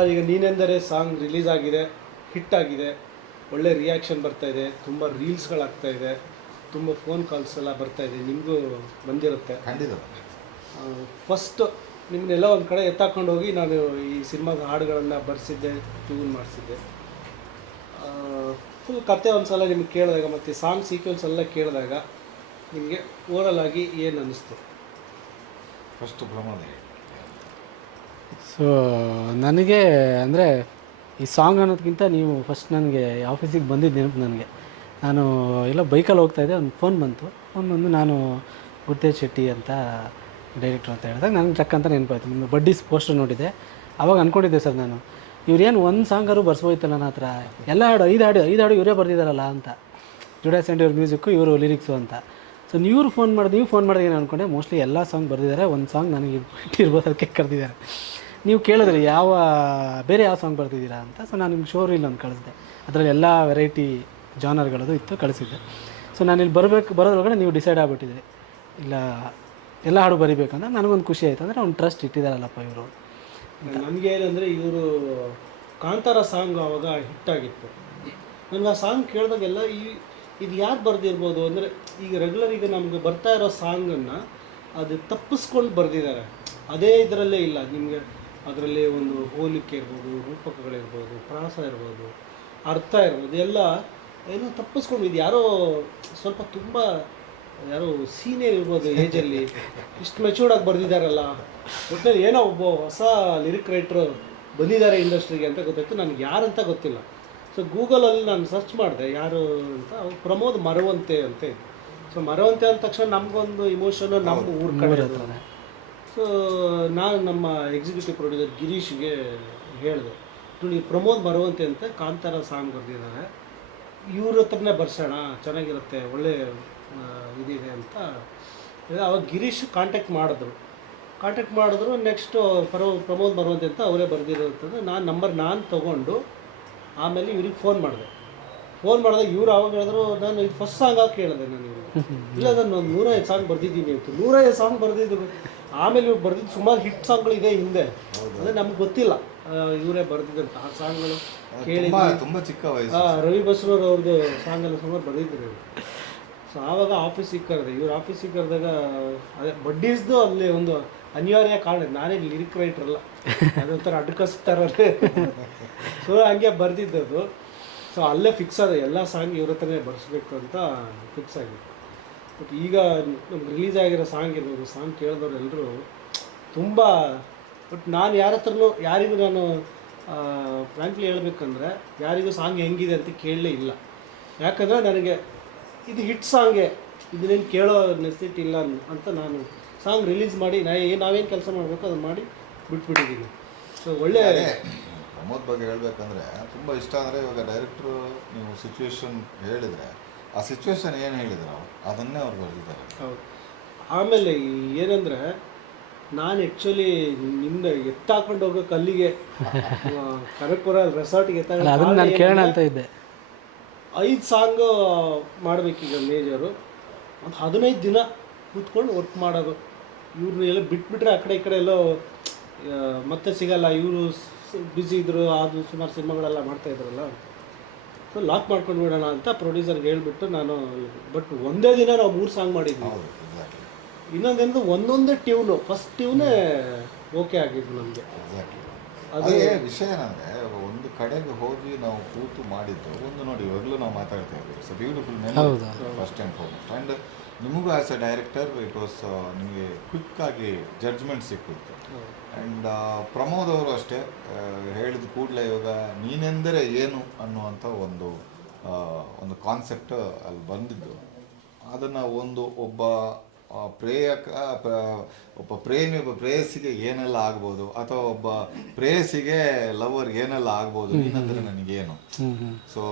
Sir ಈಗ Neenendare song release ಆಗಿದೆ hit ಆಗಿದೆ ಒಳ್ಳೆ ರಿಯಾಕ್ಷನ್ ಬರ್ತಾ ಇದೆ ತುಂಬ ರೀಲ್ಸ್ಗಳಾಗ್ತಾ ಇದೆ ತುಂಬ ಫೋನ್ ಕಾಲ್ಸ್ ಎಲ್ಲ ಬರ್ತಾ ಇದೆ ನಿಮಗೂ ಬಂದಿರುತ್ತೆ. ಖಂಡಿತ. ಫಸ್ಟ್ ನಿಮ್ಮನ್ನೆಲ್ಲ ಒಂದು ಕಡೆ ಎತ್ತಾಕೊಂಡು ಹೋಗಿ ನಾನು ಈ ಸಿನಿಮಾದ ಹಾಡುಗಳನ್ನು ಬರೆಸಿದ್ದೆ ಟ್ಯೂನ್ ಮಾಡಿಸಿದ್ದೆ. ಫುಲ್ ಕತೆ ಒಂದು ಸಲ ನಿಮ್ಗೆ ಕೇಳಿದಾಗ ಮತ್ತು ಸಾಂಗ್ ಸೀಕ್ವೆನ್ಸ್ ಎಲ್ಲ ಕೇಳಿದಾಗ ನಿಮಗೆ ಓವರಲ್ ಆಗಿ ಏನು ಅನ್ನಿಸ್ತು? ಫಸ್ಟ್ ಪ್ರಮಾಣ. ಸೊ ನನಗೆ ಅಂದರೆ ಈ ಸಾಂಗ್ ಅನ್ನೋದಕ್ಕಿಂತ ನೀವು ಫಸ್ಟ್ ನನಗೆ ಆಫೀಸಿಗೆ ಬಂದಿದ್ದು ನೆನಪು ನನಗೆ. ನಾನು ಎಲ್ಲ ಬೈಕಲ್ಲಿ ಹೋಗ್ತಾ ಇದ್ದೆ, ಒಂದು ಫೋನ್ ಬಂತು. ಫೋನ್ ಬಂದು ನಾನು ಗುರ್ತೇಜ್ ಶೆಟ್ಟಿ ಅಂತ ಡೈರೆಕ್ಟ್ರ್ ಅಂತ ಹೇಳಿದಾಗ ನನಗೆ ಟಕ್ ಅಂತ ನೆನಪಾಯ್ತು. ನಿಮ್ಮ ಬಡ್ಡಿಸ್ ಪೋಸ್ಟರ್ ನೋಡಿದೆ. ಅವಾಗ ಅಂದ್ಕೊಂಡಿದ್ದೆ ಸರ್ ನಾನು, ಇವ್ರೇನು ಒಂದು ಸಾಂಗಾರು ಬರ್ಸ್ಬೋಯ್ತಲ್ಲ ನನ್ನ ಹತ್ರ? ಎಲ್ಲ ಹಾಡು, ಐದು ಹಾಡು ಐದು ಹಾಡು ಇವರೇ ಬರ್ದಿದ್ದಾರಲ್ಲ ಅಂತ. ಜುಡಾ ಆ್ಯಂಡ್ ಇವ್ರ ಮ್ಯೂಸಿಕ್ಕು ಇವರು ಲಿರಿಕ್ಸು ಅಂತ. ಸೊ ನೀವು ಫೋನ್ ಮಾಡಿದ, ನೀವು ಫೋನ್ ಮಾಡಿದಾಗ ಏನು ಅಂದ್ಕೊಂಡೆ ಮೋಸ್ಟ್ಲಿ ಎಲ್ಲ ಸಾಂಗ್ ಬರೆದಿದ್ದಾರೆ, ಒಂದು ಸಾಂಗ್ ನನಗೆ ಇಟ್ಟಿರ್ಬೋದು ಅದಕ್ಕೆ ಕರೆದಿದ್ದಾರೆ. ನೀವು ಕೇಳಿದ್ರೆ ಯಾವ, ಬೇರೆ ಯಾವ ಸಾಂಗ್ ಬರ್ತಿದ್ದೀರಾ ಅಂತ. ಸೊ ನಾನು ನಿಮ್ಗೆ ಶೋ ಒಂದು ಕಳಿಸಿದೆ. ಅದರಲ್ಲಿ ಎಲ್ಲ ವೆರೈಟಿ ಜಾನರ್ಗಳದು ಇತ್ತು, ಕಳಿಸಿದ್ದೆ. ಸೊ ನಾನು ಇಲ್ಲಿ ಬರಬೇಕು, ಬರೋದ್ರೊಳಗಡೆ ನೀವು ಡಿಸೈಡ್ ಆಗಿಬಿಟ್ಟಿದ್ರಿ. ಇಲ್ಲ, ಎಲ್ಲ ಹಾಡು ಬರಿಬೇಕಂದ್ರೆ ನನಗೊಂದು ಖುಷಿ ಆಯಿತು. ಅಂದರೆ ಅವ್ನು ಟ್ರಸ್ಟ್ ಇಟ್ಟಿದ್ದಾರಲ್ಲಪ್ಪ ಇವರು. ನನಗೆ ಏನಂದರೆ ಇವರು ಕಾಂತಾರ ಸಾಂಗ್ ಆವಾಗ ಹಿಟ್ಟಾಗಿತ್ತು ನನಗೆ ಆ ಸಾಂಗ್ ಕೇಳಿದಾಗೆಲ್ಲ ಈ, ಇದು ಯಾರು ಬರೆದಿರ್ಬೋದು? ಅಂದರೆ ಈಗ ರೆಗ್ಯುಲರ್ ಈಗ ನಮಗೆ ಬರ್ತಾ ಇರೋ ಸಾಂಗನ್ನು ಅದು ತಪ್ಪಿಸ್ಕೊಂಡು ಬರೆದಿದ್ದಾರೆ. ಅದೇ ಇದರಲ್ಲೇ ಇಲ್ಲ. ನಿಮಗೆ ಅದರಲ್ಲಿ ಒಂದು ಹೋಲಿಕೆ ಇರ್ಬೋದು ರೂಪಕಗಳಿರ್ಬೋದು ಪ್ರಾಸ ಇರ್ಬೋದು ಅರ್ಥ ಇರ್ಬೋದು ಎಲ್ಲ ಏನೋ ತಪ್ಪಿಸ್ಕೊಂಡು ಇದು ಯಾರೋ ಸ್ವಲ್ಪ ತುಂಬ ಯಾರೋ ಸೀನಿಯರ್ ಇರ್ಬೋದು ಏಜಲ್ಲಿ ಇಷ್ಟು ಮೆಚೂರ್ಡ್ ಆಗಿ ಬರೆದಿದ್ದಾರಲ್ಲ. ಒಟ್ಟಿನಲ್ಲಿ ಏನೋ ಒಬ್ಬ ಹೊಸ ಲಿರಿಕ್ ರೈಟ್ರು ಬಂದಿದ್ದಾರೆ ಇಂಡಸ್ಟ್ರಿಗೆ ಅಂತ ಗೊತ್ತಾಯ್ತು ನನಗೆ ಯಾರಂತ ಗೊತ್ತಿಲ್ಲ. ಸೊ ಗೂಗಲಲ್ಲಿ ನಾನು ಸರ್ಚ್ ಮಾಡಿದೆ ಯಾರು ಅಂತ ಅವ್ರು ಪ್ರಮೋದ್ ಮರವಂತೆ ಅಂತ ಇತ್ತು ಸೊ ಮರವಂತೆ ಅಂದ ತಕ್ಷಣ ನಮಗೊಂದು ಇಮೋಷನು ನಮ್ಮ ಊರ ಕಡೆ ಸೊ ನಾನು ನಮ್ಮ ಎಕ್ಸಿಕ್ಯೂಟಿವ್ ಪ್ರೊಡ್ಯೂಸರ್ ಗಿರೀಶ್ಗೆ ಹೇಳಿದೆ ನೋಡಿ ಪ್ರಮೋದ್ ಬರುವಂತೆ ಅಂತ ಕಾಂತಾರ ಸಾಂಗ್ ಬರೆದಿದ್ದಾರೆ. ಇವ್ರ ಹತ್ರನೇ ಬರ್ಸೋಣ ಚೆನ್ನಾಗಿರುತ್ತೆ ಒಳ್ಳೆ ಇದಿದೆ ಅಂತ. ಅವಾಗ ಗಿರೀಶ್ ಕಾಂಟ್ಯಾಕ್ಟ್ ಮಾಡಿದ್ರು. ಕಾಂಟ್ಯಾಕ್ಟ್ ಮಾಡಿದ್ರು ನೆಕ್ಸ್ಟು ಪರೋ ಪ್ರಮೋದ್ ಬರುವಂತೆ ಅಂತ ಅವರೇ ಬರೆದಿರೋಂಥದ್ದು. ನಾನು ನಂಬರ್ ನಾನು ತೊಗೊಂಡು ಆಮೇಲೆ ಇವ್ರಿಗೆ ಫೋನ್ ಮಾಡಿದೆ. ಫೋನ್ ಮಾಡಿದಾಗ ಇವ್ರು ಅವಾಗ ಹೇಳಿದ್ರು ನಾನು ಇದು ಫಸ್ಟ್ ಸಾಂಗ್ ಹಾಕಿ ಕೇಳಿದೆ ನಾನು ಇಲ್ಲ ನಾನು ಒಂದು ನೂರೈದು ಸಾಂಗ್ ಬರೆದಿದ್ದೀನಿ ಅಂತ. ನೂರೈದು ಸಾಂಗ್ ಬರೆದಿದ್ದು. ಆಮೇಲೆ ಇವ್ರು ಬರೆದಿದ್ದು ಸುಮಾರು ಹಿಟ್ ಸಾಂಗ್ಗಳಿದೆ ಹಿಂದೆ. ಅಂದರೆ ನಮ್ಗೆ ಗೊತ್ತಿಲ್ಲ. ಇವರೇ ಬರೆದಿದ್ದಂತ ಆ ಸಾಂಗ್ಗಳು ಕೇಳಿ ತುಂಬಾ ಚಿಕ್ಕ ವಯಸ್ಸು. ರವಿ ಬಸ್ರೂರ್ ಅವ್ರದ್ದು ಸಾಂಗ್ ಎಲ್ಲ ಸುಮಾರು ಬರೆದಿದ್ರು ಇವರು. ಸೊ ಆವಾಗ ಆಫೀಸಿಗೆ ಕರೆದೆ ಇವ್ರು ಆಫೀಸಿಗೆ ಕರೆದಾಗ ಅದೇ ಬಡ್ಡಿಸ್ದು ಅಲ್ಲಿ ಒಂದು ಅನಿವಾರ್ಯ ಕಾರಣ ನಾನೇ ಲಿರಿಕ್ ರೈಟರ್ ಅಲ್ಲ. ಅದೊಂಥರ ಅಡ್ಕಸ್ತಾರವ್ರೆ ಸೊ ಹಂಗೆ ಬರೆದಿದ್ದದು ಸೊ ಅಲ್ಲೇ ಫಿಕ್ಸ್ ಆದ ಎಲ್ಲ ಸಾಂಗ್ ಇವ್ರ ಹತ್ರನೇ ಬರೆಸ್ಬೇಕು ಅಂತ ಫಿಕ್ಸ್ ಆಗಿತ್ತು ಬಟ್ ಈಗ ನಮ್ಗೆ ರಿಲೀಸ್ ಆಗಿರೋ ಸಾಂಗ್ ಇರ್ಬೋದು ಸಾಂಗ್ ಕೇಳಿದವ್ರು ಎಲ್ಲರೂ ತುಂಬ ಬಟ್ ನಾನು ಯಾರ ಹತ್ರನೂ, ಯಾರಿಗೂ ನಾನು ಫ್ರಾಂಕ್ಲಿ ಹೇಳ್ಬೇಕಂದ್ರೆ ಯಾರಿಗೂ ಸಾಂಗ್ ಹೆಂಗಿದೆ ಅಂತ ಕೇಳಲೇ ಇಲ್ಲ. ಯಾಕಂದರೆ ನನಗೆ ಇದು ಹಿಟ್ ಸಾಂಗೆ ಇದನ್ನೇನು ಕೇಳೋ ನೆಸಿಟಿ ಇಲ್ಲ ಅಂತ ನಾನು ಸಾಂಗ್ ರಿಲೀಸ್ ಮಾಡಿ, ನಾ ಏನು ನಾವೇನು ಕೆಲಸ ಮಾಡಬೇಕು ಅದನ್ನು ಮಾಡಿ ಬಿಟ್ಬಿಟ್ಟಿದ್ದೀನಿ ಸೊ ಒಳ್ಳೆ ಪ್ರಮೋದ್ ಬಗ್ಗೆ ಹೇಳಬೇಕಂದ್ರೆ ತುಂಬ ಇಷ್ಟ ಅಂದರೆ ಇವಾಗ ಡೈರೆಕ್ಟ್ರು ನೀವು ಸಿಚುವೇಶನ್ ಹೇಳಿದ್ರೆ ಆ ಸಿಚುವೇಶನ್ ಏನು ಹೇಳಿದ್ರು? ಅದನ್ನೇ ಅವ್ರು ಬರೆದಿದ್ದಾರೆ. ಹೌದು. ಆಮೇಲೆ ಏನಂದ್ರೆ ನಾನು ಆ್ಯಕ್ಚುಲಿ ನಿಮ್ಮ ಎತ್ತಾಕೊಂಡು ಹೋಗೋ ಕಲ್ಲಿಗೆ ಕರಕ್ಪುರ ಕನಕಪುರ ರೆಸಾರ್ಟ್ಗೆ ಅಲ್ಲ ಅದನ್ನು ನಾನು ಕೇಳೋಣ ಅಂತ ಇದ್ದೆ. ಐದು ಸಾಂಗು ಮಾಡಬೇಕೀಗ ಮೇಜರು. ಒಂದು ಹದಿನೈದು ದಿನ ಕೂತ್ಕೊಂಡು ವರ್ಕ್ ಮಾಡೋದು. ಇವ್ರನ್ನ ಎಲ್ಲ ಬಿಟ್ಬಿಟ್ರೆ ಆ ಕಡೆ ಈ ಕಡೆ ಎಲ್ಲೋ ಆ, ಮತ್ತೆ ಸಿಗಲ್ಲ. ಇವರು ಬ್ಯುಸಿ ಇದ್ರು ಅದು ಸುಮಾರು ಸಿನಿಮಾಗಳೆಲ್ಲ ಮಾಡ್ತಾ ಇದ್ರಲ್ಲ. ಸೊ ಲಾಕ್ ಮಾಡ್ಕೊಂಡು ಬಿಡೋಣ ಅಂತ ಪ್ರೊಡ್ಯೂಸರ್ಗೆ ಹೇಳ್ಬಿಟ್ಟು ನಾನು ಬಟ್ ಒಂದೇ ದಿನ ನಾವು ಮೂರು ಸಾಂಗ್ ಮಾಡಿದ್ವಿ. ಹೌದು ಎಕ್ಸಾಕ್ಟ್ಲಿ ಇನ್ನೊಂದೇನದು ಒಂದೊಂದೇ ಟ್ಯೂನು ಫಸ್ಟ್ ಟ್ಯೂನೇ ಓಕೆ ಆಗಿದ್ದು ನಮಗೆ. ಎಕ್ಸಾಕ್ಟ್ಲಿ ಅದೇ ವಿಷಯ ಏನಂದ್ರೆ ಒಂದು ಕಡೆಗೆ ಹೋಗಿ ನಾವು ಕೂತು ಮಾಡಿದ್ದು ಒಂದು ನೋಡಿ ಇವಾಗಲೂ ನಾವು ಮಾತಾಡ್ತಾ ಇದ್ದೀವಿ. ಸೊ ಬ್ಯೂಟಿಫುಲ್ ಮೇಲೆ ಫಸ್ಟ್ ಆ್ಯಂಡ್ ಫಾರ್ಮೋಸ್ಟ್ ಆ್ಯಂಡ್ ನಿಮಗೂ as a director it was ನಿಮಗೆ ಕ್ವಿಕ್ ಆಗಿ ಜಡ್ಜ್ಮೆಂಟ್ ಸಿಕ್ಕಿತ್ತು. ಆ್ಯಂಡ್ ಪ್ರಮೋದ್ ಅವರು ಅಷ್ಟೇ ಹೇಳಿದ ಕೂಡಲೇ ಇವಾಗ ನೀನೆಂದರೆ ಏನು ಅನ್ನುವಂಥ ಒಂದು ಒಂದು ಕಾನ್ಸೆಪ್ಟ್ ಅಲ್ಲಿ ಬಂದಿದ್ದು. ಅದನ್ನು ಒಂದು ಒಬ್ಬ ಪ್ರೇಯಕ ಒಬ್ಬ ಪ್ರೇಮಿ ಒಬ್ಬ ಪ್ರೇಯಸಿಗೆ ಏನೆಲ್ಲ ಆಗ್ಬೋದು ಅಥವಾ ಒಬ್ಬ ಪ್ರೇಯಸಿಗೆ ಲವರ್ ಏನೆಲ್ಲ ಆಗ್ಬೋದು ನೀನೆಂದರೆ ನನಗೇನು? ಸೊ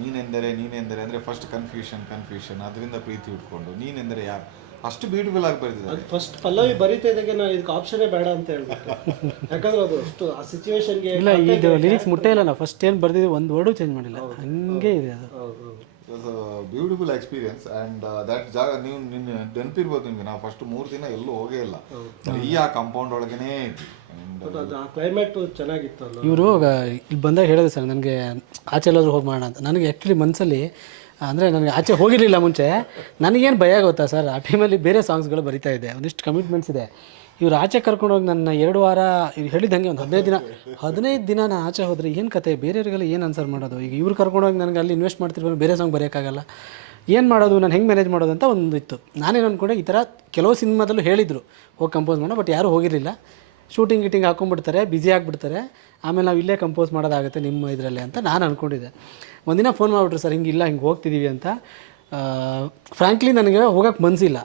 ನೀನೆಂದರೆ ನೀನೆಂದರೆ ಅಂದರೆ ಫಸ್ಟ್ ಕನ್ಫ್ಯೂಷನ್ ಕನ್ಫ್ಯೂಷನ್ ಅದರಿಂದ ಪ್ರೀತಿ ಉಟ್ಕೊಂಡು ನೀನೆಂದರೆ ಯಾರು? ಅಷ್ಟು ಬ್ಯೂಟಿಫುಲ್ ಆಗಿ ಬರೆದಿದ್ದಾರೆ. ಅದು ಫಸ್ಟ್ ಪಲ್ಲವಿ ಬರೀತಾ ಇದ್ದಾಗೆ ನಾನು ಇದಕ್ಕೆ ಆಪ್ಷನೇ ಬೇಡ ಅಂತ ಹೇಳ್ಬಿಟ್ಟು. ಯಾಕಂದ್ರೆ ಅದು ಅಷ್ಟು ಆ ಸಿಚುವೇಶನ್ಗೆ ಇಲ್ಲ ಇದು ಲಿರಿಕ್ಸ್ ಮುಟ್ಟೇ ಇಲ್ಲ ನಾವು ಫಸ್ಟ್ ಏನು ಬರ್ದಿದ್ದೀವಿ ಒಂದು ವರ್ಡು ಚೇಂಜ್ ಮಾಡಿಲ್ಲ. ಹಂಗೆ ಇದೆ ಅದು. ಹೌದು ಬ್ಯೂಟಿಫುಲ್ ಎಕ್ಸ್ಪೀರಿಯನ್ಸ್ ಆ್ಯಂಡ್ ದಟ್ ಜಾಗ ನೀವು ನಿನ್ನ ನೆನಪಿರ್ಬೋದು ನಿಮಗೆ ನಾವು ಫಸ್ಟ್ ಮೂರು ದಿನ ಎಲ್ಲೂ ಹೋಗೇ ಇಲ್ಲ. ಬರೀ ಆ ಕಾಂಪೌಂಡ್ ಒಳಗೇನೆ ಇದ್ವಿ. ಆ್ಯಂಡ್ ಆ್ಯಂಡ್ ಅದು ಆ ಕ್ಲೈಮೇಟು ಚೆನ್ನಾಗಿತ್ತಲ್ಲ ಇವರು ಇಲ್ಲಿ ಬಂದಾಗ ಹೇಳಿದೆ ಸರ್ ನನಗೆ ಆಚೆ ಎಲ್ಲಾದ್ರೂ ಹೋಗಿ ಮಾಡೋಣ ಅಂತ. ನನಗೆ ಆ್ಯಕ್ಚುಲಿ ಮನಸ್ಸಲ್ಲಿ ಅಂದರೆ ನನಗೆ ಆಚೆ ಹೋಗಿರಲಿಲ್ಲ ಮುಂಚೆ. ನನಗೇನು ಭಯ ಗೊತ್ತಾ ಸರ್? ಆ ಟೈಮಲ್ಲಿ ಬೇರೆ ಸಾಂಗ್ಸ್ಗಳು ಬರಿತಾ ಇದೆ ಒಂದಿಷ್ಟು ಕಮಿಟ್ಮೆಂಟ್ಸ್ ಇದೆ. ಇವ್ರು ಆಚೆ ಕರ್ಕೊಂಡೋಗಿ ನನ್ನ ಎರಡು ವಾರ, ಇವ್ರು ಹೇಳಿದಂಗೆ ಒಂದು ಹದಿನೈದು ದಿನ ಹದಿನೈದು ದಿನ ನಾನು ಆಚೆ ಹೋದರೆ ಏನು ಕತೆ? ಬೇರೆಯವ್ರಿಗೆಲ್ಲ ಏನು ಆನ್ಸರ್ ಮಾಡೋದು? ಈಗ ಇವ್ರು ಕರ್ಕೊಂಡೋಗಿ ನನಗೆ ಅಲ್ಲಿ ಇನ್ವೆಸ್ಟ್ ಮಾಡ್ತಿರ್ಬೋದು ಬೇರೆ ಸಾಂಗ್ ಬರೆಯೋಕ್ಕಾಗಲ್ಲ. ಏನು ಮಾಡೋದು? ನಾನು ಹೆಂಗೆ ಮ್ಯಾನೇಜ್ ಮಾಡೋದು ಅಂತ ಒಂದು ಇತ್ತು. ನಾನೇನು ಅಂದ್ಕೊಂಡೆ ಈ ಥರ ಕೆಲವು ಸಿನಿಮಾದಲ್ಲೂ ಹೇಳಿದರು. ಹೋಗಿ ಕಂಪೋಸ್ ಮಾಡೋ ಬಟ್ ಯಾರೂ ಹೋಗಿರಲಿಲ್ಲ. ಶೂಟಿಂಗ್ ಗೀಟಿಂಗ್ ಹಾಕೊಂಡ್ಬಿಡ್ತಾರೆ ಬ್ಯುಸಿ ಆಗಿಬಿಡ್ತಾರೆ. ಆಮೇಲೆ ನಾವು ಇಲ್ಲೇ ಕಂಪೋಸ್ ಮಾಡೋದಾಗುತ್ತೆ ನಿಮ್ಮ ಇದರಲ್ಲಿ ಅಂತ ನಾನು ಅಂದ್ಕೊಂಡಿದ್ದೆ ಒಂದಿನ ಫೋನ್ ಮಾಡಿಬಿಟ್ರು, ಸರ್, ಹಿಂಗಿಲ್ಲ, ಹಿಂಗೆ ಹೋಗ್ತಿದ್ದೀವಿ ಅಂತ. ಫ್ರ್ಯಾಂಕ್ಲಿ ನನಗೆ ಹೋಗೋಕ್ಕೆ ಮನಸ್ಸಿಲ್ಲ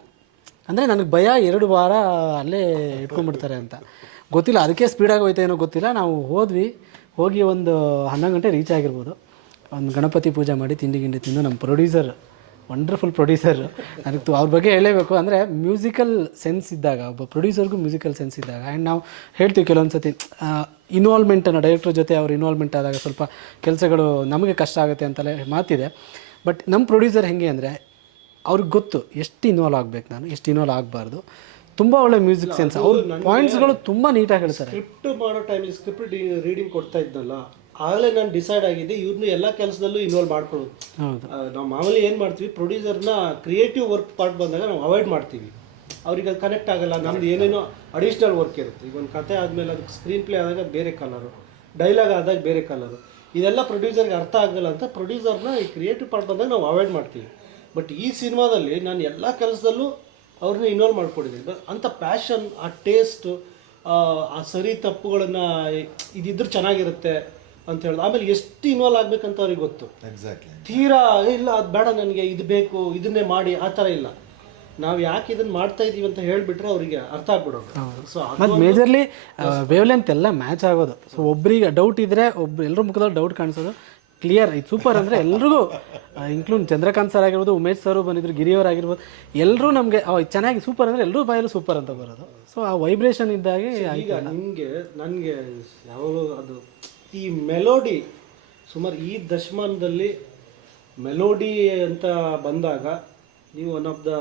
ಅಂದರೆ ನನಗೆ ಭಯ ಎರಡು ವಾರ ಅಲ್ಲೇ ಇಟ್ಕೊಂಡ್ಬಿಡ್ತಾರೆ ಅಂತ. ಗೊತ್ತಿಲ್ಲ, ಅದಕ್ಕೆ ಸ್ಪೀಡಾಗಿ ಹೋಯ್ತಾ ಏನೋ ಗೊತ್ತಿಲ್ಲ. ನಾವು ಹೋದ್ವಿ, ಹೋಗಿ ಒಂದು ಹನ್ನೊಂದು ಗಂಟೆ ರೀಚ್ ಆಗಿರ್ಬೋದು. ಒಂದು ಗಣಪತಿ ಪೂಜೆ ಮಾಡಿ ತಿಂಡಿ ಗಿಂಡಿ ತಿಂದು ನಮ್ಮ ಪ್ರೊಡ್ಯೂಸರ್ ವಂಡರ್ಫುಲ್ ಪ್ರೊಡ್ಯೂಸರ್ ನನಗೆ ಅವ್ರ ಬಗ್ಗೆ ಹೇಳಬೇಕು ಅಂದರೆ ಮ್ಯೂಸಿಕಲ್ ಸೆನ್ಸ್ ಇದ್ದಾಗ ಒಬ್ಬ ಪ್ರೊಡ್ಯೂಸರ್ಗೂ ಮ್ಯೂಸಿಕಲ್ ಸೆನ್ಸ್ ಇದ್ದಾಗ. ಆ್ಯಂಡ್ ನಾವು ಹೇಳ್ತೀವಿ ಕೆಲವೊಂದು ಸತಿ ಇನ್ವಾಲ್ವ್ಮೆಂಟನ್ನು ಡೈರೆಕ್ಟರ್ ಜೊತೆ ಅವ್ರು ಇನ್ವಾಲ್ವ್ಮೆಂಟ್ ಆದಾಗ ಸ್ವಲ್ಪ ಕೆಲಸಗಳು ನಮಗೆ ಕಷ್ಟ ಆಗುತ್ತೆ ಅಂತಲೇ ಮಾತಿದೆ. ಬಟ್ ನಮ್ಮ ಪ್ರೊಡ್ಯೂಸರ್ ಹೆಂಗೆ ಅಂದರೆ ಅವ್ರಿಗೆ ಗೊತ್ತು ಎಷ್ಟು ಇನ್ವಾಲ್ವ್ ಆಗಬೇಕು ನಾನು ಎಷ್ಟು ಇನ್ವಾಲ್ವ್ ಆಗಬಾರ್ದು. ತುಂಬ ಒಳ್ಳೆ ಮ್ಯೂಸಿಕ್ ಸೆನ್ಸ್ ಅವ್ರ ಪಾಯಿಂಟ್ಸ್ಗಳು ತುಂಬ ನೀಟಾಗಿ ಹೇಳ್ತಾರೆ. ಸ್ಕ್ರಿಪ್ಟ್ ಮಾಡೋ ಟೈಮ್ ಸ್ಕ್ರಿಪ್ಟ್ ರೀಡಿಂಗ್ ಕೊಡ್ತಾ ಇದ್ನಲ್ಲ ಆಗಲೇ ನಾನು ಡಿಸೈಡ್ ಆಗಿದೆ ಇವ್ರನ್ನ ಎಲ್ಲ ಕೆಲಸದಲ್ಲೂ ಇನ್ವಾಲ್ವ್ ಮಾಡ್ಕೊಳ್ಳೋದು. ನಾವು ಮಾಮೂಲಿ ಏನು ಮಾಡ್ತೀವಿ ಪ್ರೊಡ್ಯೂಸರ್ನ ಕ್ರಿಯೇಟಿವ್ ವರ್ಕ್ ಪಾರ್ಟ್ ಬಂದಾಗ ನಾವು ಅವಾಯ್ಡ್ ಮಾಡ್ತೀವಿ. ಅವ್ರಿಗೆ ಅದು ಕನೆಕ್ಟ್ ಆಗಲ್ಲ ನಮ್ದು ಏನೇನೋ ಅಡಿಷ್ನಲ್ ವರ್ಕ್ ಇರುತ್ತೆ. ಈಗ ಒಂದು ಕತೆ ಆದಮೇಲೆ ಅದಕ್ಕೆ ಸ್ಕ್ರೀನ್ ಪ್ಲೇ ಆದಾಗ ಬೇರೆ ಕಲರು ಡೈಲಾಗ್ ಆದಾಗ ಬೇರೆ ಕಲರು ಇದೆಲ್ಲ ಪ್ರೊಡ್ಯೂಸರ್ಗೆ ಅರ್ಥ ಆಗಲ್ಲ ಅಂತ ಪ್ರೊಡ್ಯೂಸರ್ನ ಈ ಕ್ರಿಯೇಟಿವ್ ಪಾರ್ಟ್ ಬಂದಾಗ ನಾವು ಅವಾಯ್ಡ್ ಮಾಡ್ತೀವಿ. ಬಟ್ ಈ ಸಿನಿಮಾದಲ್ಲಿ ನಾನು ಎಲ್ಲ ಕೆಲಸದಲ್ಲೂ ಅವ್ರನ್ನ ಇನ್ವಾಲ್ವ್ ಮಾಡ್ಕೊಂಡಿದ್ದೀನಿ. ಬಟ್ ಅಂಥ ಪ್ಯಾಷನ್ ಆ ಟೇಸ್ಟು ಆ ಸರಿ ತಪ್ಪುಗಳನ್ನು ಇದಿದ್ರೆ ಚೆನ್ನಾಗಿರುತ್ತೆ ಅಂತ ಹೇಳಿದ. ಆಮೇಲೆ ಎಷ್ಟು ಇನ್ವಾಲ್ವ್ ಆಗ್ಬೇಕಂತ ಅವ್ರಿಗೆ ಗೊತ್ತು. ಎಕ್ಸಾಕ್ಟ್ಲಿ ತೀರಾ ಇಲ್ಲ ಅದು ಬೇಡ ನನಗೆ ಇದು ಬೇಕು ಇದನ್ನೇ ಮಾಡಿ ಆ ಥರ ಇಲ್ಲ. ನಾವು ಯಾಕೆ ಇದನ್ನ ಮಾಡ್ತಾ ಇದೀವಿ ಅಂತ ಹೇಳ್ಬಿಟ್ರೆ ಅವರಿಗೆ ಅರ್ಥ ಆಗ್ಬಿಡೋದು. ಸೊ ಮತ್ತೆ ಮೇಜರ್ಲಿ ವೇವ್ ಲೆಂತ್ ಎಲ್ಲ ಮ್ಯಾಚ್ ಆಗೋದು. ಸೊ ಒಬ್ರಿಗೆ ಡೌಟ್ ಇದ್ರೆ ಒಬ್ರು ಎಲ್ಲರ ಮುಖದಲ್ಲಿ ಡೌಟ್ ಕಾಣಿಸೋದು. ಕ್ಲಿಯರ್ ಇದು ಸೂಪರ್ ಅಂದರೆ ಎಲ್ರಿಗೂ ಇನ್ಕ್ಲೂಡ್ ಚಂದ್ರಕಾಂತ್ ಸರ್ ಆಗಿರ್ಬೋದು ಉಮೇಶ್ ಸರ್ ಬಂದಿದ್ರು ಗಿರಿಯವ್ರು ಆಗಿರ್ಬೋದು ಎಲ್ಲರೂ ನಮಗೆ ಚೆನ್ನಾಗಿ ಸೂಪರ್ ಅಂದರೆ ಎಲ್ಲರೂ ಬಾಯಲ್ಲೂ ಸೂಪರ್ ಅಂತ ಬರೋದು. ಸೊ ಆ ವೈಬ್ರೇಷನ್ ಇದ್ದಾಗೆ ಈಗ ನಿಮಗೆ ನನಗೆ ಯಾವಾಗಲೂ ಅದು ಈ ಮೆಲೋಡಿ ಸುಮಾರು ಈ ದಶಮಾನದಲ್ಲಿ ಮೆಲೋಡಿ ಅಂತ ಬಂದಾಗ ನೀವು one of the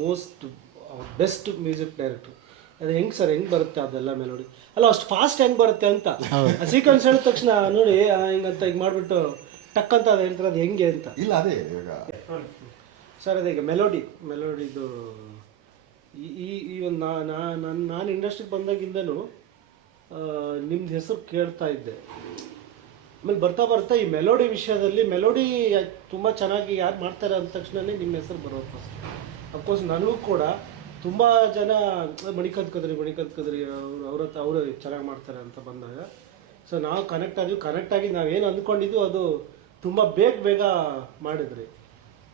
most best music director ಅದು ಹೆಂಗೆ ಸರ್ ಹೆಂಗೆ ಬರುತ್ತೆ ಅದೆಲ್ಲ ಮೆಲೋಡಿ ಅಲ್ಲ ಅಷ್ಟು ಫಾಸ್ಟ್ ಹೆಂಗೆ ಬರುತ್ತೆ ಅಂತ. ಸೀಕ್ವೆನ್ಸ್ ಹೇಳಿದ ತಕ್ಷಣ ನೋಡಿ ಹೆಂಗಂತ ಈಗ ಮಾಡಿಬಿಟ್ಟು ಟಕ್ ಅಂತ ಅದು ಹೇಳ್ತಾರೆ ಅದು ಹೆಂಗೆ ಅಂತ. ಇಲ್ಲ ಅದೇ ಈಗ ಸರ್ ಅದೇ ಈಗ ಮೆಲೋಡಿ ಮೆಲೋಡಿದು ಈ ಈ ಈ ಒಂದು ನಾ ನಾನು ನಾನು ಇಂಡಸ್ಟ್ರಿಗೆ ಬಂದಾಗಿಂದನೂ ನಿಮ್ದು ಹೆಸರು ಕೇಳ್ತಾ ಇದ್ದೆ. ಆಮೇಲೆ ಬರ್ತಾ ಬರ್ತಾ ಈ ಮೆಲೋಡಿ ವಿಷಯದಲ್ಲಿ, ಮೆಲೋಡಿ ತುಂಬ ಚೆನ್ನಾಗಿ ಯಾರು ಮಾಡ್ತಾರೆ ಅಂದ ತಕ್ಷಣನೇ ನಿಮ್ಮ ಹೆಸರು ಬರೋದು ಫಸ್ಟ್ ಅಫ್ಕೋರ್ಸ್ ನನಗೂ ಕೂಡ ತುಂಬ ಜನ ಮಣಿಕಂತ್ ಕದ್ರಿ ಮಣಿಕಂತ್ ಕದ್ರಿ ಅವರು, ಅವ್ರ ಹತ್ರ ಅವರು ಚೆನ್ನಾಗಿ ಮಾಡ್ತಾರೆ ಅಂತ ಬಂದಾಗ. ಸೊ ನಾವು ಕನೆಕ್ಟ್ ಆದ್ವಿ ಕನೆಕ್ಟ್ ಆಗಿ ನಾವೇನು ಅಂದ್ಕೊಂಡಿದ್ವಿ ಅದು ತುಂಬ ಬೇಗ ಬೇಗ ಮಾಡಿದ್ರಿ.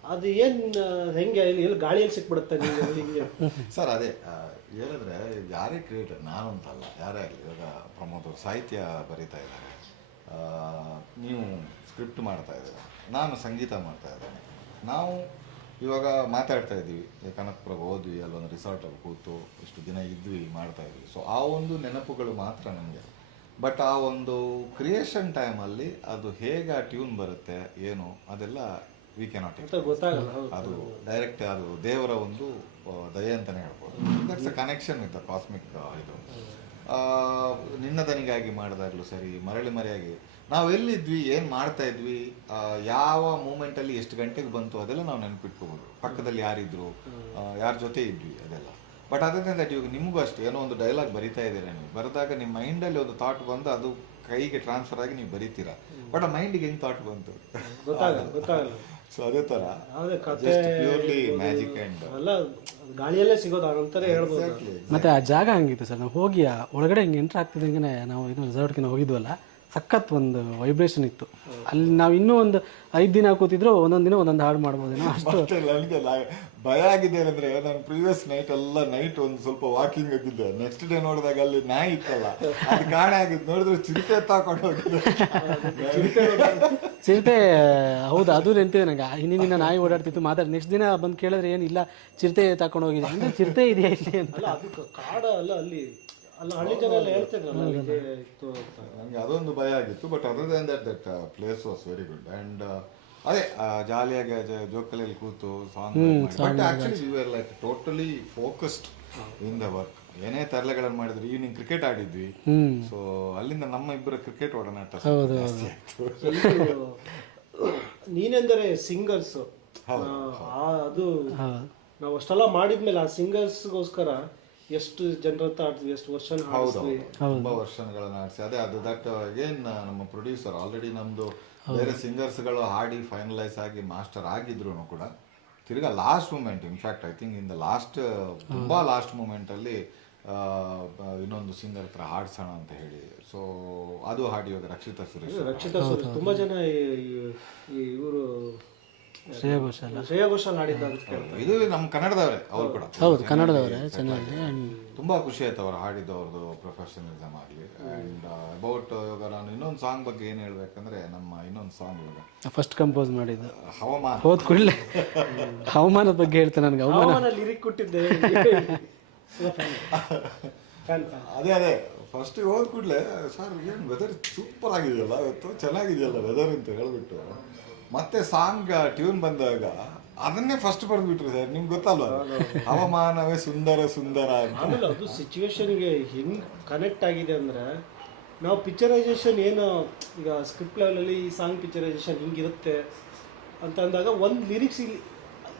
ಅದು ಏನು ಹೆಂಗೆ, ಎಲ್ಲಿ ಗಾಳಿಯಲ್ಲಿ ಸಿಕ್ಬಿಡುತ್ತೆ ಹಿಂಗೆ? ಸರ್, ಅದೇ ಹೇಳಿದ್ರೆ ಯಾರೇ ಕ್ರಿಯೇಟರ್ ನಾನು ಅಂತಲ್ಲ ಯಾರೇ ಆಗಲಿ ಇವಾಗ ಪ್ರಮೋದ್ ಅವರು ಸಾಹಿತ್ಯ ಬರೀತಾ ಇದ್ದಾರೆ. ನೀವು ಸ್ಕ್ರಿಪ್ಟ್ ಮಾಡ್ತಾ ಇದ್ದೀರಾ. ನಾನು ಸಂಗೀತ ಮಾಡ್ತಾ ಇದ್ದೇನೆ. ನಾವು ಇವಾಗ ಮಾತಾಡ್ತಾ ಇದ್ದೀವಿ. ಕನಕಪುರಕ್ಕೆ ಹೋದ್ವಿ ಅಲ್ಲೊಂದು ರಿಸಾರ್ಟಲ್ಲಿ ಕೂತು ಇಷ್ಟು ದಿನ ಇದ್ವಿ ಮಾಡ್ತಾ ಇದ್ವಿ. ಸೊ ಆ ಒಂದು ನೆನಪುಗಳು ಮಾತ್ರ ನನಗೆ ಬಟ್ ಆ ಒಂದು ಕ್ರಿಯೇಷನ್ ಟೈಮಲ್ಲಿ ಅದು ಹೇಗೆ ಆ ಟ್ಯೂನ್ ಬರುತ್ತೆ ಏನು ಅದೆಲ್ಲ ವಿ ಕೆನಾಟ್ ಅದು ಡೈರೆಕ್ಟ್ ಅದು ದೇವರ ಒಂದು ದಯೆ ಅಂತಾನೆ ಹೇಳ್ಬೋದು. That's a connection with cosmic ಇದು. ನಿನ್ನ ದನಿಗಾಗಿ ಮಾಡಿದಾಗಲೂ ಸರಿ ಮರಳಿ ಮರೆಯಾಗಿ. ನಾವು ಎಲ್ಲಿದ್ವಿ ಏನು ಮಾಡ್ತಾ ಇದ್ವಿ ಯಾವ ಮೂಮೆಂಟಲ್ಲಿ ಎಷ್ಟು ಗಂಟೆಗೆ ಬಂತು ಅದೆಲ್ಲ ನಾವು ನೆನಪಿಟ್ಕೋಬೋದು. ಪಕ್ಕದಲ್ಲಿ ಯಾರಿದ್ರು ಯಾರ ಜೊತೆ ಇದ್ವಿ ಅದೆಲ್ಲ. ಬಟ್ ಅದರಿಂದ ದಟ್ ಇವಾಗ ನಿಮಗೂ ಅಷ್ಟೇ ಏನೋ ಒಂದು ಡೈಲಾಗ್ ಬರಿತಾ ಇದ್ದೀರಾ ನೀವು? ಬರೆದಾಗ ನಿಮ್ಮ ಮೈಂಡಲ್ಲಿ ಒಂದು ಥಾಟ್ ಬಂದು ಅದು ಕೈಗೆ ಟ್ರಾನ್ಸ್ಫರ್ ಆಗಿ ನೀವು ಬರಿತೀರಾ? ಬಟ್ ಆ ಮೈಂಡಿಗೆ ಹೆಂಗೆ ಥಾಟ್ ಬಂತು? ಗೊತ್ತಾಗಲ್ಲ. ಸೊ ಅದೇ ತರ. ಯಾವುದೇ ಕತೆ ಅಲ್ಲ ಗಾಳಿಯಲ್ಲೇ ಸಿಗೋದು ಅಂತಾನೆ ಹೇಳ್ಬೋದು. ಮತ್ತೆ ಆ ಜಾಗ ಹಂಗಿತ್ತು ಸರ್ ನಾವು ಹೋಗಿ ಆ ಒಳಗಡೆ ಹಿಂಗೆ ಎಂಟ್ರ್ ಆಗ್ತಿದ್ದಂಗೆ ನಾವು ಇದು ರೆಸಾರ್ಟ್ಗೆ ಹೋಗಿದ್ವಲ್ಲ ಸಖತ್ ಒಂದು ವೈಬ್ರೇಷನ್ ಇತ್ತು. ಅಲ್ಲಿ ನಾವು ಇನ್ನೂ ಒಂದು ಐದು ದಿನ ಕೂತಿದ್ರು ಒಂದೊಂದು ದಿನ ಒಂದೊಂದು ಹಾಡು ಮಾಡ್ಬೋದೇನೋ ಅಷ್ಟು ನನಗೆ ಭಯ ಆಗಿದೆ ಏನಂದ್ರೆ ನಾನು ಪ್ರೀವಿಯಸ್ ನೈಟ್ ಎಲ್ಲ ನೈಟ್ ಒಂದು ಸ್ವಲ್ಪ ವಾಕಿಂಗ್ ಆಗಿದ್ದೆ ನೆಕ್ಸ್ಟ್ ಡೇ ನೋಡಿದಾಗ ಅಲ್ಲಿ ನಾಯಿ ಇತ್ತಲ್ಲ ಅದು ಕಾಣೆ ಆಗಿದ್ದು ನೋಡಿದ್ರೆ ಚಿಂತೆ ತಾಕೊಂಡು ಹೋಗಿದೆ. ಚಿರತೆ ಹೌದು ಅದು ನೆನಪಿದೆ ನಂಗೆ. ಹಿಂದಿನ ದಿನ ನಾಯಿ ಓಡಾಡ್ತಿತ್ತು ಮಾತಾಡಿ ನೆಕ್ಸ್ಟ್ ದಿನ ಬಂದು ಕೇಳಿದ್ರೆ ಏನಿಲ್ಲ ಚಿರತೆ ತಕೊಂಡು ಹೋಗಿದೆ. ಅಂದ್ರೆ ಚಿರತೆ ಇದೆಯಾ ಇಲ್ಲಿ ಅಂತ. ಅದು ಕಾಡ ಅಲ್ಲ ಅಲ್ಲಿ ಅಲ್ಲ ಹಳ್ಳಿ ಜನ ಎಲ್ಲ ಹೇಳ್ತಿದ್ರಲ್ಲ ಇತ್ತು ಅಂತ. ನನಗೆ ಅದೊಂದು ಭಯ ಆಗಿತ್ತು but other than that that place was very good and ಅದೇ ಆ, ಜಾಲಿಯಾಗಿ ಜೋಕಲಲ್ಲಿ ಕೂತು song but actually you are like totally focused in the work ಏನೇ ತರಲೆಗಳನ್ನು ಮಾಡಿದ್ರು ಈವ್ನಿಂಗ್ ಕ್ರಿಕೆಟ್ ಆಡಿದ್ವಿ. ಸೊ ಅಲ್ಲಿಂದ ನಮ್ಮ ಇಬ್ಬರ ಕ್ರಿಕೆಟ್ ಒಡನಾಟ ಜಾಸ್ತಿ ಆಯ್ತು. ನೀನೆಂದರೆ ಸಿಂಗರ್ಸ್ ಅದು ನಾವು ಅಷ್ಟೆಲ್ಲ ಮಾಡಿದ್ಮೇಲೆ ಆ ಸಿಂಗರ್ಸ್ಗೋಸ್ಕರ ಎಷ್ಟು ಜನರ ಹತ್ರ ಆಡ್ತೀವಿ ಎಷ್ಟು ವರ್ಷ ಹೌದು ತುಂಬಾ ವರ್ಷಗಳನ್ನ ಆಡಿಸಿ. ಅದೇ ಅದು ದಟ್ ಅಗೇನ್ ನಮ್ಮ ಪ್ರೊಡ್ಯೂಸರ್ ಆಲ್ರೆಡಿ ನಮ್ದು ಬೇರೆ ಸಿಂಗರ್ಸ್ಗಳು ಹಾಡಿ ಫೈನಲೈಸ್ ಆಗಿ ಮಾಸ್ಟರ್ ಆಗಿದ್ರು ಕೂಡ ತಿರ್ಗಾ last moment in fact I think in the last ತುಂಬಾ ಲಾಸ್ಟ್ ಮೂಮೆಂಟ್ ಅಲ್ಲಿ ಆ, ಇನ್ನೊಂದು ಸಿಂಗರ್ ಹತ್ರ ಹಾಡ್ಸೋಣ ಅಂತ ಹೇಳಿ. ಸೊ ಅದು ಹಾಡಿ ಇವಾಗ ರಕ್ಷಿತಾ ಸುರೇಶ್ ರಕ್ಷಿತಾ ಸುರೇಶ್ ತುಂಬಾ ಜನ ಇವರು ಶ್ರೇಯಾ ಘೋಷಾಲ್. ಶ್ರೇಯಾ ಘೋಷಾಲ್ ಹಾಡಿದ್ದ ಅಂತ ಕೇಳ್ತಾರೆ ಇದು ನಮ್ಮ ಕನ್ನಡದವರೇ ಅವ್ರು ಕೂಡ. ಹೌದು ಕನ್ನಡದವರೇ ಚೆನ್ನಾಗಿ ತುಂಬಾ ಖುಷಿ ಆಯ್ತು ಅವ್ರು ಹಾಡಿದ್ದು ಅವ್ರದ್ದು ಪ್ರೊಫೆಷನಲಿಸಮ್ ಆಗಲಿ ಅಂಡ್ ಅಬೌಟ್ ಇವಾಗ ನಾನು ಇನ್ನೊಂದು ಸಾಂಗ್ ಬಗ್ಗೆ ಏನು ಹೇಳ್ಬೇಕಂದ್ರೆ ನಮ್ಮ ಇನ್ನೊಂದು ಸಾಂಗ್ ಇವಾಗ. ಫಸ್ಟ್ ಕಂಪೋಸ್ ಮಾಡಿದ್ದು. ಹವಾಮಾನ. ಹೋದ್ ಕೂಡಲೇ. ಹವಾಮಾನದ ಬಗ್ಗೆ ಹೇಳ್ತೇನೆ ನನಗೆ ಹವಾಮಾನ. ಅವನ ಲಿರಿಕ್ ಕೊಟ್ಟಿದ್ದೆ. ಅದೇ ಅದೇ. ಫಸ್ಟ್ ಹೋದ ಕೂಡಲೇ ಸರ್ ಏನು ವೆದರ್ ಸೂಪರ್ ಆಗಿದೆಯಲ್ಲ ಇವತ್ತು? ಚೆನ್ನಾಗಿದೆಯಲ್ಲ ವೆದರ್ ಅಂತ ಹೇಳ್ಬಿಟ್ಟು. ಮತ್ತೆ ಸಾಂಗ್ ಟ್ಯೂನ್ ಬಂದಾಗ ಅದನ್ನೇ ಫಸ್ಟ್ ಬರೆದ್ಬಿಟ್ರು ಸರ್. ನಿಮ್ಗೆ ಗೊತ್ತಲ್ವಾ? ಹವಾಮಾನವೇ ಸುಂದರ ಸುಂದರ ಅಂತ. ಆಮೇಲೆ ಅದು ಸಿಚುವೇಶನ್ಗೆ ಹೆಂಗ್ ಕನೆಕ್ಟ್ ಆಗಿದೆ ಅಂದ್ರೆ ನಾವು ಪಿಕ್ಚರೈಸೇಷನ್ ಏನು ಈಗ ಸ್ಕ್ರಿಪ್ಟ್ ಲೆವೆಲಲ್ಲಿ ಈ ಸಾಂಗ್ ಪಿಕ್ಚರೈಸೇಷನ್ ಹಿಂಗಿರುತ್ತೆ ಅಂತ ಅಂದಾಗ ಒಂದು ಲಿರಿಕ್ಸ್ ಇಲ್ಲಿ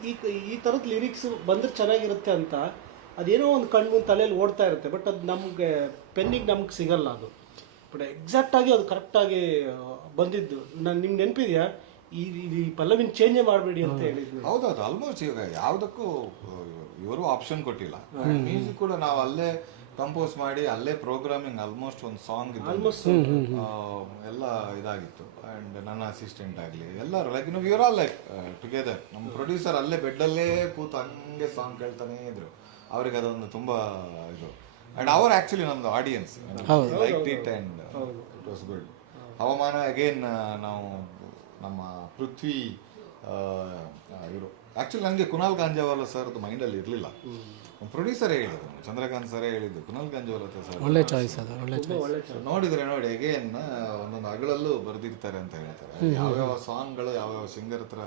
ಈ ಈ ಥರದ ಲಿರಿಕ್ಸ್ ಬಂದ್ರೆ ಚೆನ್ನಾಗಿರುತ್ತೆ ಅಂತ ಅದೇನೋ ಒಂದು ಕಣ್ಣು ತಲೆಯಲ್ಲಿ ಓಡ್ತಾ ಇರುತ್ತೆ ಬಟ್ ಅದು ನಮಗೆ ಪೆನ್ನಿಗೆ ನಮ್ಗೆ ಸಿಗಲ್ಲ ಅದು. ಬಟ್ ಎಕ್ಸಾಕ್ಟಾಗಿ ಅದು ಕರೆಕ್ಟಾಗಿ ಬಂದಿದ್ದು. ನಾನು ನಿಮ್ಗೆ ನೆನಪಿದೆಯಾ? ಈ ಈ ಪಲ್ಲವಿನ ಚೇಂಜ್ ಮಾಡಬೇಡಿ ಅಂತ ಹೇಳಿದ್ರು. ಹೌದೌದು ಆಲ್ಮೋಸ್ಟ್ ಇವಾಗ ಯಾವುದಕ್ಕೂ ಇವರು ಆಪ್ಷನ್ ಕೊಟ್ಟಿಲ್ಲ. ಮ್ಯೂಸಿಕ್ ಕೂಡ ನಾವು ಅಲ್ಲೇ ಕಂಪೋಸ್ ಮಾಡಿ ಅಲ್ಲೇ ಪ್ರೋಗ್ರಾಮಿಂಗ್ ಆಲ್ಮೋಸ್ಟ್ ಒಂದು ಸಾಂಗ್ ಆಲ್ಮೋಸ್ಟ್ ಎಲ್ಲ ಇದಾಗಿತ್ತು. ಅಂಡ್ ನನ್ನ ಅಸಿಸ್ಟೆಂಟ್ ಆಗಲಿ ಎಲ್ಲರೂ ಲೈಕ್ ನಾವು ಇವರ ಆಲ್ ಲೈಕ್ ಟುಗೆದರ್ ನಮ್ಮ ಪ್ರೊಡ್ಯೂಸರ್ ಅಲ್ಲೇ ಬೆಡ್ಡಲ್ಲೇ ಕೂತು ಹಂಗೆ ಸಾಂಗ್ ಕೇಳ್ತಾನೆ ಇದ್ರು. ಅವ್ರಿಗೆ ಅದೊಂದು ತುಂಬಾ ಇದು. ಅಂಡ್ ಅವರ್ ಆಕ್ಚುಲಿ ನಮ್ದು audience like it and it was good ಹವಾಮಾನ ಅಗೇನ್ ನಾವು ನಮ್ಮ ಪೃಥ್ವಿ ಇವರು. ಆ್ಯಕ್ಚುಲಿ ನನಗೆ ಕುನಾಲ್ ಗಾಂಜಾವಾಲ ಸರ್ದು ಮೈಂಡಲ್ಲಿ ಇರಲಿಲ್ಲ. ಪ್ರೊಡ್ಯೂಸರ್ ಹೇಳಿದ್ರು ಚಂದ್ರಕಾಂತ್ ಸರೇ ಹೇಳಿದ್ದು ಕುನಾಲ್ ಗಾಂಜಾವಾಲ ಸರ್ ಒಳ್ಳೆ ಚಾಯ್ಸ್ ಅದು ಒಳ್ಳೆ ಚಾಯ್ಸ್ ನೋಡಿದ್ರೆ ನೋಡಿ ಅಗೇನ್ ಒಂದೊಂದು ಅಗಳಲ್ಲೂ ಬರೆದಿರ್ತಾರೆ ಅಂತ ಹೇಳ್ತಾರೆ. ಯಾವ್ಯಾವ ಸಾಂಗ್ಗಳು ಯಾವ್ಯಾವ ಸಿಂಗರ್ ಹತ್ರ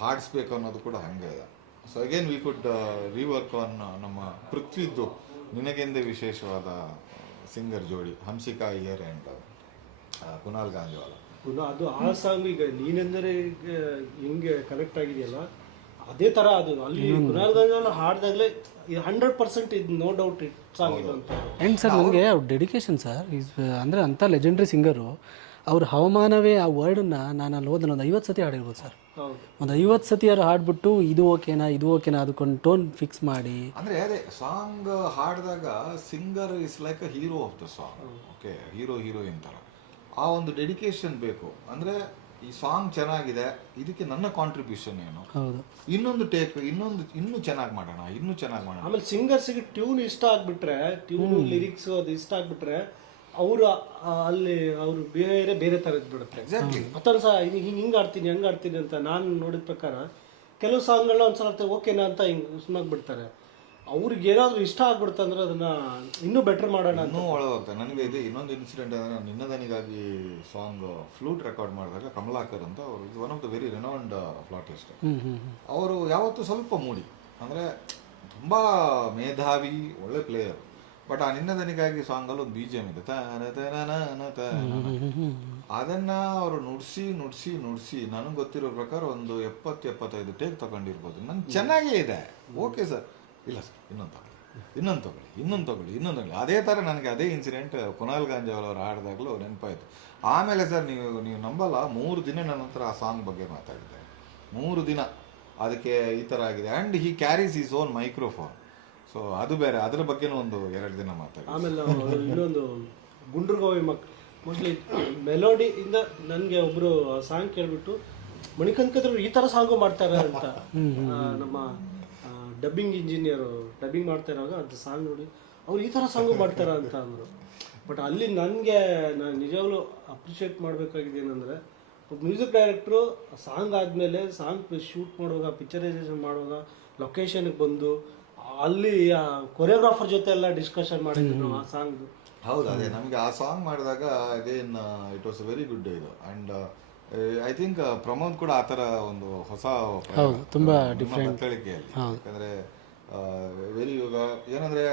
ಹಾಡಿಸ್ಬೇಕು ಅನ್ನೋದು ಕೂಡ ಹಂಗೆ ಇದೆ. So again we could rework on ನಮ್ಮ ಪೃಥ್ವಿದ್ದು ನಿನಗೆಂದೇ ವಿಶೇಷವಾದ ಸಿಂಗರ್ ಜೋಡಿ ಹಂಸಿಕಾ ಇಯರ್ ಆ್ಯಂಡ್ ಕುನಾಲ್ ಗಾಂಧಿವಾಲ ಪುನಃ ಅದು ಆ ಸಾಂಗ್ ಈಗ ನೀನೆಂದರೆ ಈಗ ಹೆಂಗೆ ಕನೆಕ್ಟ್ ಆಗಿದೆಯಲ್ಲ ಅದೇ ತರ ಅದು. ಅಲ್ಲಿ ಕುನಾಲ್ ಹಾಡ್ದಾಗಲೇ ಹಂಡ್ರೆಡ್ ಪರ್ಸೆಂಟ್ ಇದು ನೋ ಡೌಟ್ ಇಟ್ ಸಾಂಗ್ ಇದು ಅಂತ. ಆ್ಯಂಡ್ ಸರ್ ನನಗೆ ಅವ್ರ ಡೆಡಿಕೇಶನ್ ಸರ್ ಈಸ್ ಅಂದರೆ ಅಂಥ ಲೆಜೆಂಡ್ರಿ ಸಿಂಗರು ಅವ್ರ ಹವಾಮಾನವೇ ಆ ವರ್ಡನ್ನ ನಾನು ಅಲ್ಲಿ ಹೋದ ಒಂದು ಐವತ್ತು ಸತಿ ಹಾಡಿರ್ಬೋದು ಸರ್ ಒಂದು ಐವತ್ತು ಸತಿ ಯಾರು ಹಾಡ್ಬಿಟ್ಟು ಇದು ಓಕೆನಾ ಇದು ಓಕೆನಾ ಅದಕ್ಕೊಂದು ಟೋನ್ ಫಿಕ್ಸ್ ಮಾಡಿ. ಅಂದ್ರೆ ಅದೇ song ಹಾಡಿದಾಗ singer is like a hero of the song okay hero heroine ತರ ಆ ಒಂದು ಡೆಡಿಕೇಶನ್ ಬೇಕು. ಅಂದ್ರೆ ಈ ಸಾಂಗ್ ಚೆನ್ನಾಗಿದೆ ಇದಕ್ಕೆ ನನ್ನ ಕಾಂಟ್ರಿಬ್ಯೂಷನ್ ಏನು? ಹೌದು. ಇನ್ನೊಂದು ಟೇಕ್ ಇನ್ನೊಂದು ಇನ್ನೂ ಚೆನ್ನಾಗಿ ಮಾಡೋಣ ಇನ್ನೂ ಚೆನ್ನಾಗಿ ಮಾಡೋಣ. ಆಮೇಲೆ ಸಿಂಗರ್ಸಿಗೆ ಟ್ಯೂನ್ ಇಷ್ಟ ಆಗ್ಬಿಟ್ರೆ ಟ್ಯೂನ್ ಲಿರಿಕ್ಸ್ ಅದು ಇಷ್ಟ ಆಗ್ಬಿಟ್ರೆ ಅವರು ಅಲ್ಲಿ ಅವರು ಬೇರೆ ಬೇರೆ ಥರದ್ದು ಬಿಡುತ್ತೆ ಎಕ್ಸಾಕ್ಟ್ಲಿ ಮತ್ತೊಂದು ಸಹ ಹಿಂಗೆ ಹಿಂಗೆ ಆಡ್ತೀನಿ ಹಂಗೆ ಆಡ್ತೀನಿ ಅಂತ ನಾನು ನೋಡಿದ ಪ್ರಕಾರ ಕೆಲವು ಸಾಂಗ್ಗಳನ್ನ ಒಂದ್ಸಲ ಓಕೆನಾ ಅಂತ ಹಿಂಗೆ ಸುಮ್ಮನೆ ಬಿಡ್ತಾರೆ. ಅವ್ರಿಗೆ ಏನಾದರೂ ಇಷ್ಟ ಆಗ್ಬಿಡುತ್ತೆ ಅಂದ್ರೆ ಅದನ್ನ ಇನ್ನೂ ಬೆಟರ್ ಮಾಡೋಣ ಇನ್ನೂ ಒಳಗೋಗ್ತದೆ ನನಗೆ ಇದೆ ಇನ್ನೊಂದು ಇನ್ಸಿಡೆಂಟ್ ಅಂದರೆ ನಾನು ನಿನ್ನದನಿಗಾಗಿ ಸಾಂಗ್ ಫ್ಲೂಟ್ ರೆಕಾರ್ಡ್ ಮಾಡಿದಾಗ ಕಮಲಾಕರ್ ಅಂತ ಅವರು ಇದು one of the very renowned flautist ಅವರು ಯಾವತ್ತೂ ಸ್ವಲ್ಪ ಮೂಡಿ. ಅಂದರೆ ತುಂಬ ಮೇಧಾವಿ ಒಳ್ಳೆ ಪ್ಲೇಯರ್ ಬಟ್ ಆ ನಿನ್ನದನಿಗಾಗಿ ಸಾಂಗಲ್ಲಿ ಒಂದು ಬಿ ಜಿ ಎಂ ಇದೆ. ಅದನ್ನ ಅವರು ನುಡ್ಸಿ ನುಡಿಸಿ ನುಡಿಸಿ ನನಗೆ ಗೊತ್ತಿರೋ ಪ್ರಕಾರ ಒಂದು ಎಪ್ಪತ್ತು ಎಪ್ಪತ್ತೈದು ಟೇಕ್ ತಗೊಂಡಿರ್ಬೋದು. ನನ್ಗೆ ಚೆನ್ನಾಗೇ ಇದೆ. ಓಕೆ ಸರ್ ಇಲ್ಲ ಸರ್, ಇನ್ನೊಂದು ತಗೊಳ್ಳಿ. ಇನ್ನೊಂದು ತಗೊಳ್ಳಿ ಇನ್ನೊಂದು ತಗೊಳ್ಳಿ ಇನ್ನೊಂದು ತಗೊಳ್ಳಿ. ಅದೇ ಥರ ನನಗೆ ಅದೇ ಇನ್ಸಿಡೆಂಟ್ ಕುನಾಲ್ ಗಾಂಜಾವಲ್ ಅವರು ಹಾಡಿದಾಗಲೂ ನೆನಪಾಯಿತು. ಆಮೇಲೆ ಸರ್ ನೀವು ನೀವು ನಂಬಲ್ಲ, ಮೂರು ದಿನ ನನ್ನ ಹತ್ರ ಆ ಸಾಂಗ್ ಬಗ್ಗೆ ಮಾತಾಡಿದ್ದೆ. ಮೂರು ದಿನ ಅದಕ್ಕೆ ಈ ಥರ ಆಗಿದೆ. And he carries his own microphone so ಅದು ಬೇರೆ, ಅದ್ರ ಬಗ್ಗೆನೂ ಒಂದು ಎರಡು ದಿನ ಮಾತಾಡಿ. ಆಮೇಲೆ ಇನ್ನೊಂದು ಗುಂಡ್ರಗೋವಿ ಮಕ್ ಮೋಸ್ಟ್ಲಿ ಮೆಲೋಡಿ ಇಂದ ನನಗೆ ಒಬ್ಬರು ಸಾಂಗ್ ಕೇಳ್ಬಿಟ್ಟು, ಮಣಿಕಂಕದ್ರು ಈ ಥರ ಸಾಂಗು ಮಾಡ್ತಾರೆ ಅಂತ ನಮ್ಮ ಡಬ್ಬಿಂಗ್ ಇಂಜಿನಿಯರು ಡಬ್ಬಿಂಗ್ ಮಾಡ್ತಾ ಇರುವಾಗ ಅದು ಸಾಂಗ್ ನೋಡಿ, ಅವ್ರು ಈ ಥರ ಸಾಂಗು ಮಾಡ್ತಾರ ಅಂತ ಅಂದರು. ಬಟ್ ಅಲ್ಲಿ ನನಗೆ, ನಾನು ನಿಜವಾಗ್ಲೂ ಅಪ್ರಿಷಿಯೇಟ್ ಮಾಡಬೇಕಾಗಿದೆ ಏನಂದರೆ ಮ್ಯೂಸಿಕ್ ಡೈರೆಕ್ಟ್ರು ಸಾಂಗ್ ಆದಮೇಲೆ ಸಾಂಗ್ ಶೂಟ್ ಮಾಡುವಾಗ ಪಿಕ್ಚರೈಸೇಷನ್ ಮಾಡುವಾಗ ಲೊಕೇಶನ್ಗೆ ಬಂದು, ಅಲ್ಲಿ ಕೊರಿಯೋಗ್ರಾಫರ್ ಜೊತೆ ಎಲ್ಲ ಡಿಸ್ಕಷನ್ ಮಾಡಿದ್ರು ಆ ಸಾಂಗ್ ಹೌದು, ಅದೇ ನಮಗೆ ಆ ಸಾಂಗ್ ಮಾಡಿದಾಗ again it was very good ಇದು ಅಂಡ್ ಐ ಥಿಂಕ್ ಪ್ರಮೋದ್ ಕೂಡ ಆ ಥರ ಒಂದು ಹೊಸ ಹೌದು ತುಂಬಾ ಡಿಫ್ರೆಂಟ್ ಬತ್ತಳಿಕೆಯಲ್ಲಿ ಯಾಕಂದ್ರೆ ವೆರಿ ಇವಾಗ ಏನಂದ್ರೆ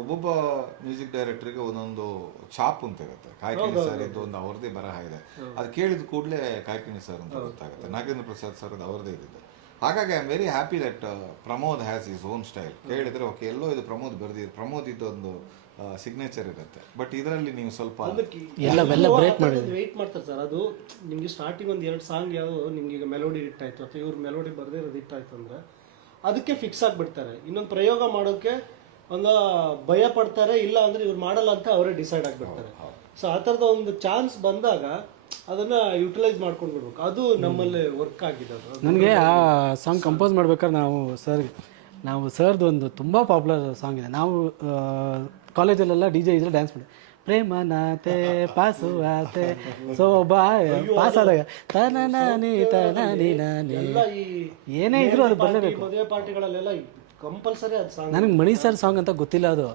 ಒಬ್ಬೊಬ್ಬ ಮ್ಯೂಸಿಕ್ ಡೈರೆಕ್ಟರ್ಗೆ ಒಂದೊಂದು ಚಾಪ್ ಅಂತ ಇರುತ್ತೆ. ಕಾಯ್ಕಿಣಿ ಸರ್ ಇದ್ದು ಒಂದು ಅವರದೇ ಬರಹ ಇದೆ. ಅದು ಕೇಳಿದ ಕೂಡಲೇ ಕಾಯ್ಕಿಣಿ ಸರ್ ಅಂತ ಗೊತ್ತಾಗುತ್ತೆ. ನಾಗೇಂದ್ರ ಪ್ರಸಾದ್ ಸರ್ ಅದು ಅವ್ರದ್ದೇ ಇದ್ದಿದ್ದು. ಹಾಗಾಗಿ I am very happy that Pramod has his own style ಕೇಳಿದ್ರೆ ಓಕೆ ಎಲ್ಲೋ ಇದು ಪ್ರಮೋದ್ ಬರೆದಿದ್ರು ಪ್ರಮೋದ್ ಇದೊಂದು ಸಿಗ್ನೇಚರ್ ಇರುತ್ತೆ. ಬಟ್ ಇದರಲ್ಲಿ ನೀವು ಸ್ವಲ್ಪ ವೆಯ್ಟ್ ಮಾಡ್ತಾರೆ ಸರ್ ಅದು ನಿಮಗೆ ಸ್ಟಾರ್ಟಿಂಗ್ ಒಂದು ಎರಡು ಸಾಂಗ್ ಯಾವುದು ನಿಮ್ಗೆ ಈಗ ಮೆಲೋಡಿ ಇಟ್ಟಾಯ್ತು ಆಯ್ತು ಅಥವಾ ಇವ್ರ ಮೆಲೋಡಿ ಬರದೇ ಇರೋದು ಇಟ್ಟಾಯ್ತು ಆಯ್ತು ಅಂದ್ರೆ ಅದಕ್ಕೆ ಫಿಕ್ಸ್ ಆಗಿಬಿಡ್ತಾರೆ. ಇನ್ನೊಂದು ಪ್ರಯೋಗ ಮಾಡೋಕೆ ಒಂದು ಭಯ ಪಡ್ತಾರೆ ಇಲ್ಲ ಅಂದ್ರೆ ಇವ್ರು ಮಾಡಲ್ಲ ಅಂತ ಅವರೇ ಡಿಸೈಡ್ ಆಗಿಬಿಡ್ತಾರೆ. ಸೊ ಆ ಥರದ ಒಂದು ಚಾನ್ಸ್ ಬಂದಾಗ ಅದನ್ನ ಯುಟಿಲೈಸ್ ಮಾಡ್ಕೊಂಡು ಬಿಡ್ಬೇಕು. ಅದು ನಮ್ಮಲ್ಲಿ ವರ್ಕ್ ಆಗಿದೆ ಅದು. ನನಗೆ ಆ ಸಾಂಗ್ ಕಂಪೋಸ್ ಮಾಡ್ಬೇಕಾದ್ರೆ ನಾವು ಸರ್ ನಾವು ಸರ್ದು ಒಂದು ತುಂಬ ಪಾಪ್ಯುಲರ್ ಸಾಂಗ್ ಇದೆ. ನಾವು ಕಾಲೇಜಲ್ಲೆಲ್ಲ ಡಿ ಜೆ ಇದ್ರೆ ಡ್ಯಾನ್ಸ್ ಮಾಡಿ. ಪ್ರೇಮನಾತೆ ಪಾಸು ಆತೆ ಸೊ ಬಾ ಪಾಸ್ ಆದಾಗ ತನ ನಾನಿ ತನ ನೀ ನಾನಿ. ಏನೇ ಇದ್ರು ಅದು ಬರಲೇಬೇಕು. ಮದುವೆ ಪಾರ್ಟಿಗಳಲ್ಲೆಲ್ಲ ಕಂಪಲ್ಸರಿ ಅದು ಸಾಂಗ್ ನನಗೆ ಮಣಿ ಸರ್ ಸಾಂಗ್ ಅಂತ ಗೊತ್ತಿಲ್ಲ ಅದು.